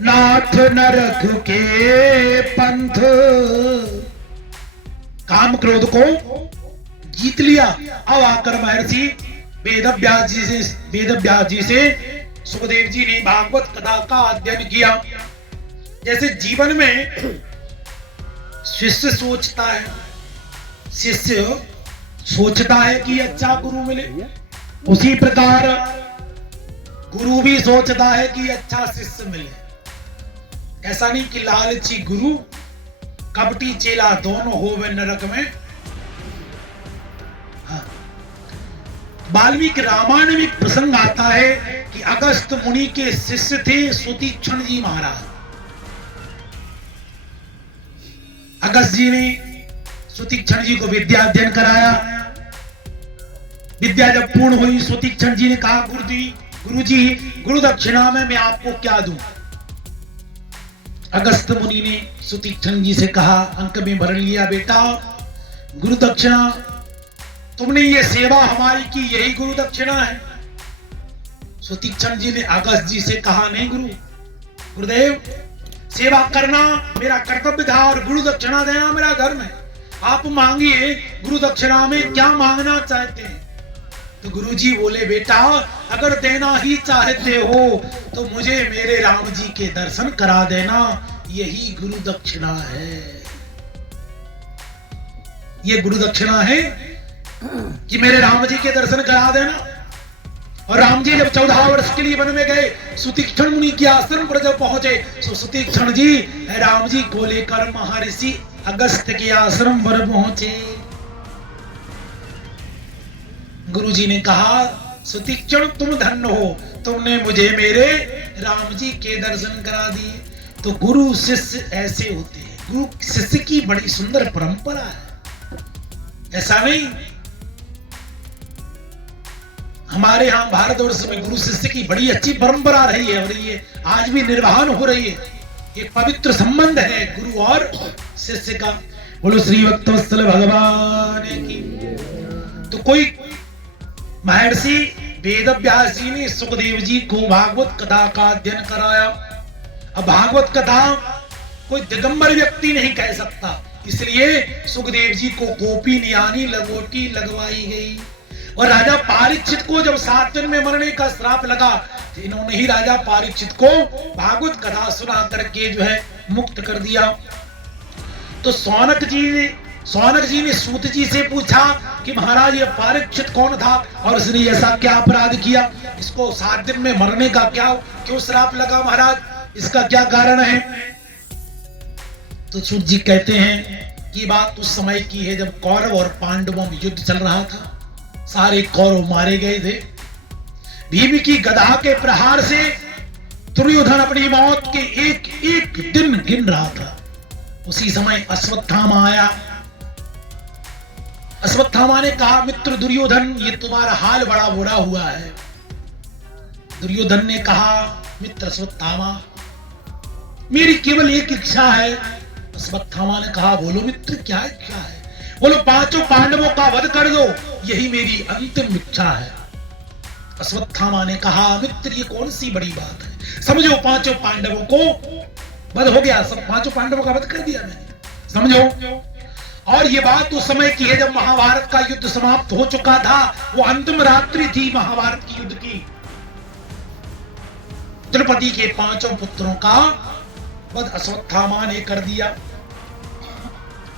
नाथ नरक के पंथ, काम क्रोध को जीत लिया। अब आकर महर्षि वेदव्यास जी से सुखदेव जी ने भागवत कथा का अध्ययन किया। जैसे जीवन में शिष्य सोचता है कि अच्छा गुरु मिले, उसी प्रकार गुरु भी सोचता है कि अच्छा शिष्य मिले। ऐसा नहीं कि लालची गुरु कपटी चेला दोनों होवे नरक में। हाँ। वाल्मीकि रामायण में एक प्रसंग आता है कि अगस्त मुनि के शिष्य थे सुतीक्ष्ण जी महाराज। अगस्त जी ने सुतीक्ष्ण जी को विद्या अध्ययन कराया। विद्या जब पूर्ण हुई, सुतीक्ष्ण जी ने कहा गुरुजी गुरु दक्षिणा में मैं आपको क्या दूं? अगस्त मुनि ने सुतीक्ष्ण जी से कहा, अंक में भर लिया बेटा, गुरु दक्षिणा तुमने ये सेवा हमारी की, यही गुरु दक्षिणा है। सुतीक्ष्ण जी ने अगस्त जी से कहा, नहीं गुरुदेव, सेवा करना मेरा कर्तव्य था और गुरु दक्षिणा देना मेरा धर्म है। आप मांगिए गुरु दक्षिणा में क्या मांगना चाहते हैं। तो गुरुजी बोले बेटा अगर देना ही चाहते हो तो मुझे मेरे राम जी के दर्शन करा देना, यही गुरु दक्षिणा है। ये गुरु दक्षिणा है कि मेरे राम जी के दर्शन करा देना। और राम जी जब 14 वर्ष के लिए वन में गए, सुतीक्ष्ण मुनि के आश्रम पर जब पहुंचे, तो सुतीक्ष्ण जी राम जी को लेकर महर्षि अगस्त्य के आश्रम पर पहुंचे। गुरु जी ने कहा सुतीक्ष्ण तुम धन्य हो, तुमने मुझे मेरे राम जी के दर्शन करा दिए। तो गुरु शिष्य ऐसे होते हैं, गुरु शिष्य की बड़ी सुंदर परंपरा है। ऐसा नहीं, हमारे यहां भारतवर्ष में गुरु शिष्य की बड़ी अच्छी परंपरा रही है और ये आज भी निर्वहन हो रही है। एक पवित्र संबंध है गुरु और शिष्य का। बोलो श्री भक्तवत्सल भगवान की। तो कोई महर्षि वेदव्यास जी ने सुखदेव जी को भागवत कथा का अध्ययन कराया। अब भागवत कथा कोई दिगंबर व्यक्ति नहीं कह सकता, इसलिए सुखदेव जी को गोपी यानी लंगोटी लगवाई गई। और राजा परीक्षित को जब 7 दिन में मरने का श्राप लगा, तो इन्होंने ही राजा परीक्षित को भागवत कथा सुना करके जो है मुक्त कर दिया। तो सौनक जी ने सूत जी से पूछा कि महाराज ये परीक्षित कौन था और इसने ऐसा क्या अपराध किया, इसको 7 दिन में मरने का क्यों श्राप लगा महाराज, इसका क्या कारण है। तो सूत जी कहते हैं कि बात उस समय की है जब कौरव और पांडवों में युद्ध चल रहा था। सारे कौरव मारे गए थे। भीम की गदा के प्रहार से दुर्योधन अपनी मौत के एक दिन गिन रहा था। उसी समय अश्वत्थामा आया। अश्वत्थामा ने कहा मित्र दुर्योधन ये तुम्हारा हाल बड़ा बुरा हुआ है। दुर्योधन ने कहा मित्र अश्वत्थामा मेरी केवल एक इच्छा है। अश्वत्थामा ने कहा बोलो मित्र क्या इच्छा है। बोलो 5 पांडवों का वध कर दो, यही मेरी अंतिम इच्छा है। अश्वत्थामा ने कहा मित्र ये कौन सी बड़ी बात है, समझो 5 पांडवों को वध हो गया, सब 5 पांडवों का वध कर दिया मैंने, समझो। और ये बात उस समय की है जब महाभारत का युद्ध समाप्त हो चुका था। वो अंतिम रात्रि थी महाभारत की युद्ध की। द्रौपदी के 5 पुत्रों का वध अश्वत्थामा ने कर दिया।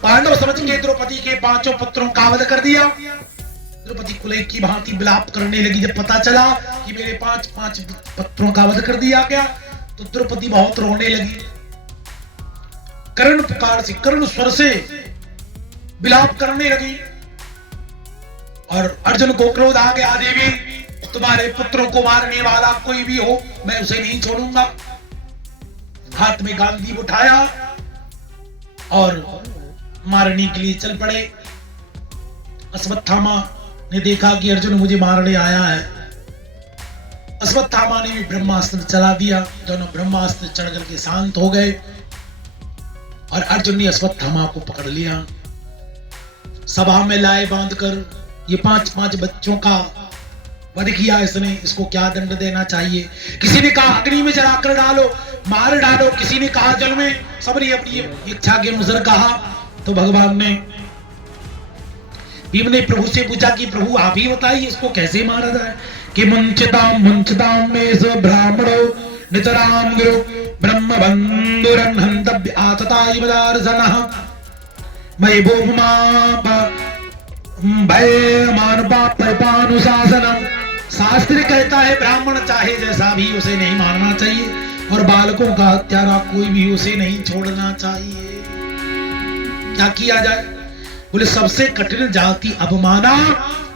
पांडव समझ के द्रौपदी के 5 पुत्रों का वध कर दिया। द्रौपदी कुलय की भांति विलाप करने लगी। जब पता चला कि मेरे 5 पुत्रों का वध कर दिया गया तो द्रौपदी बहुत रोने लगी। कर्ण पुकार से, कर्ण स्वर से विलाप करने लगी। और अर्जुन को क्रोध आ गया, देवी तुम्हारे पुत्रों को मारने वाला कोई भी हो मैं उसे नहीं छोड़ूंगा। हाथ में गांधी उठाया और मारने के लिए चल पड़े। अश्वत्थामा ने देखा कि अर्जुन मुझे मारने आया है। अश्वत्थामा ने भी ब्रह्मास्त्र चला दिया। दोनों ब्रह्मास्त्र चढ़ करके शांत हो गए और अर्जुन ने अश्वत्थामा को पकड़ लिया। सभा में लाए बांधकर ये 5 बच्चों का वध किया इसने, इसको क्या दंड देना चाहिए। किसी ने कहा अग्नि में जलाकर डालो, मार डालो, किसी ने कहा जल में। सबने अपनी इच्छा के अनुसार कहा। तो भगवान ने भीम ने प्रभु से पूछा कि प्रभु आप ही बताइए इसको कैसे मारा जाए। कि मुंचताम में स ब्राह्मणो नितराम गुरु ब्रह्म बंधुरन हंतव्य आतताय बदारसनः मय भूमा भय मानपा परिपानुशासनम। शास्त्र कहता है ब्राह्मण चाहे जैसा भी उसे नहीं मारना चाहिए और बालकों का हत्यारा कोई भी उसे नहीं छोड़ना चाहिए। क्या किया जाए। बोले सबसे कठिन जाति अवमाना।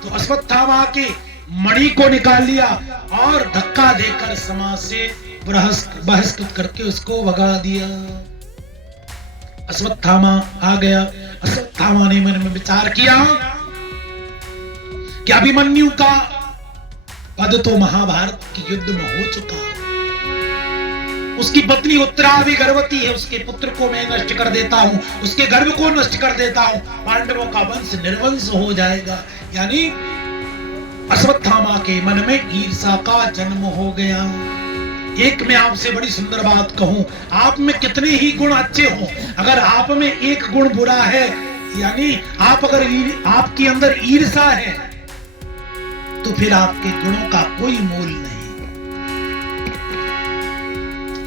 तो अश्वत्थामा के मणि को निकाल लिया और धक्का देकर समाज से बहिष्कृत करके उसको भगा दिया। अश्वत्थामा आ गया। अश्वत्थामा ने मन में विचार किया कि अभिमन्यु का वध तो महाभारत के युद्ध में हो चुका है। उसकी पत्नी उत्तरा भी गर्भवती है, उसके पुत्र को मैं नष्ट कर देता हूं, उसके गर्भ को नष्ट कर देता हूं, पांडवों का वंश निर्वंश हो जाएगा। यानी अश्वत्थामा के मन में ईर्ष्या का जन्म हो गया। एक मैं आपसे बड़ी सुंदर बात कहूं, आप में कितने ही गुण अच्छे हों, अगर आप में एक गुण बुरा है, यानी आपके अंदर ईर्ष्या है, तो फिर आपके गुणों का कोई मोल नहीं,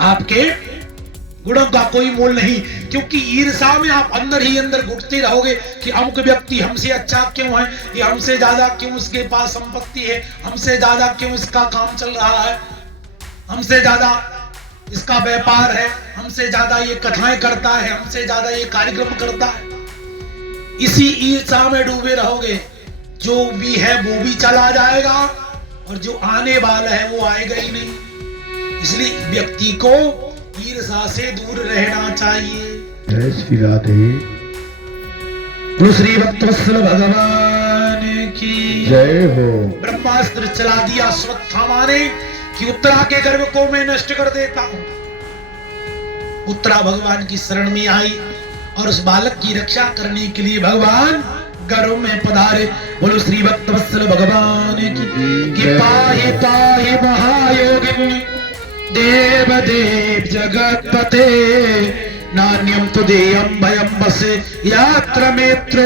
आपके गुणों का कोई मोल नहीं। क्योंकि ईर्ष्या में आप अंदर ही अंदर घुटते रहोगे कि अमुक व्यक्ति हमसे अच्छा क्यों है, ये हमसे ज्यादा क्यों उसके पास संपत्ति है, हमसे ज्यादा क्यों इसका काम चल रहा है, हमसे ज्यादा इसका व्यापार है, हमसे ज्यादा ये कथाएं करता है, हमसे ज्यादा ये कार्यक्रम करता है। इसी ईर्ष्या में डूबे रहोगे, जो भी है वो भी चला जाएगा और जो आने वाला है वो आएगा ही नहीं। इसलिए व्यक्ति को ईर्ष्या से दूर रहना चाहिए। जय श्री राधे। बोलो श्री भक्तवत्सल भगवान की जय हो। ब्रह्मास्त्र चला दिया अश्वत्थामा ने कि उत्तरा के गर्भ को मैं नष्ट कर देता हूं। उत्तरा भगवान की शरण में आई और उस बालक की रक्षा करने के लिए भगवान गर्भ में पधारे। बोलो श्री भक्तवत्सल भगवान की पाहि पाहि महायोगिन देव देव जगतपते नान्यम तुदेयम भयम बसे यात्र मित्र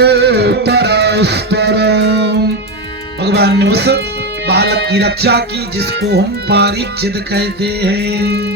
परस्परम। भगवान ने उस बालक की रक्षा की जिसको हम पारीक्षित कहते हैं।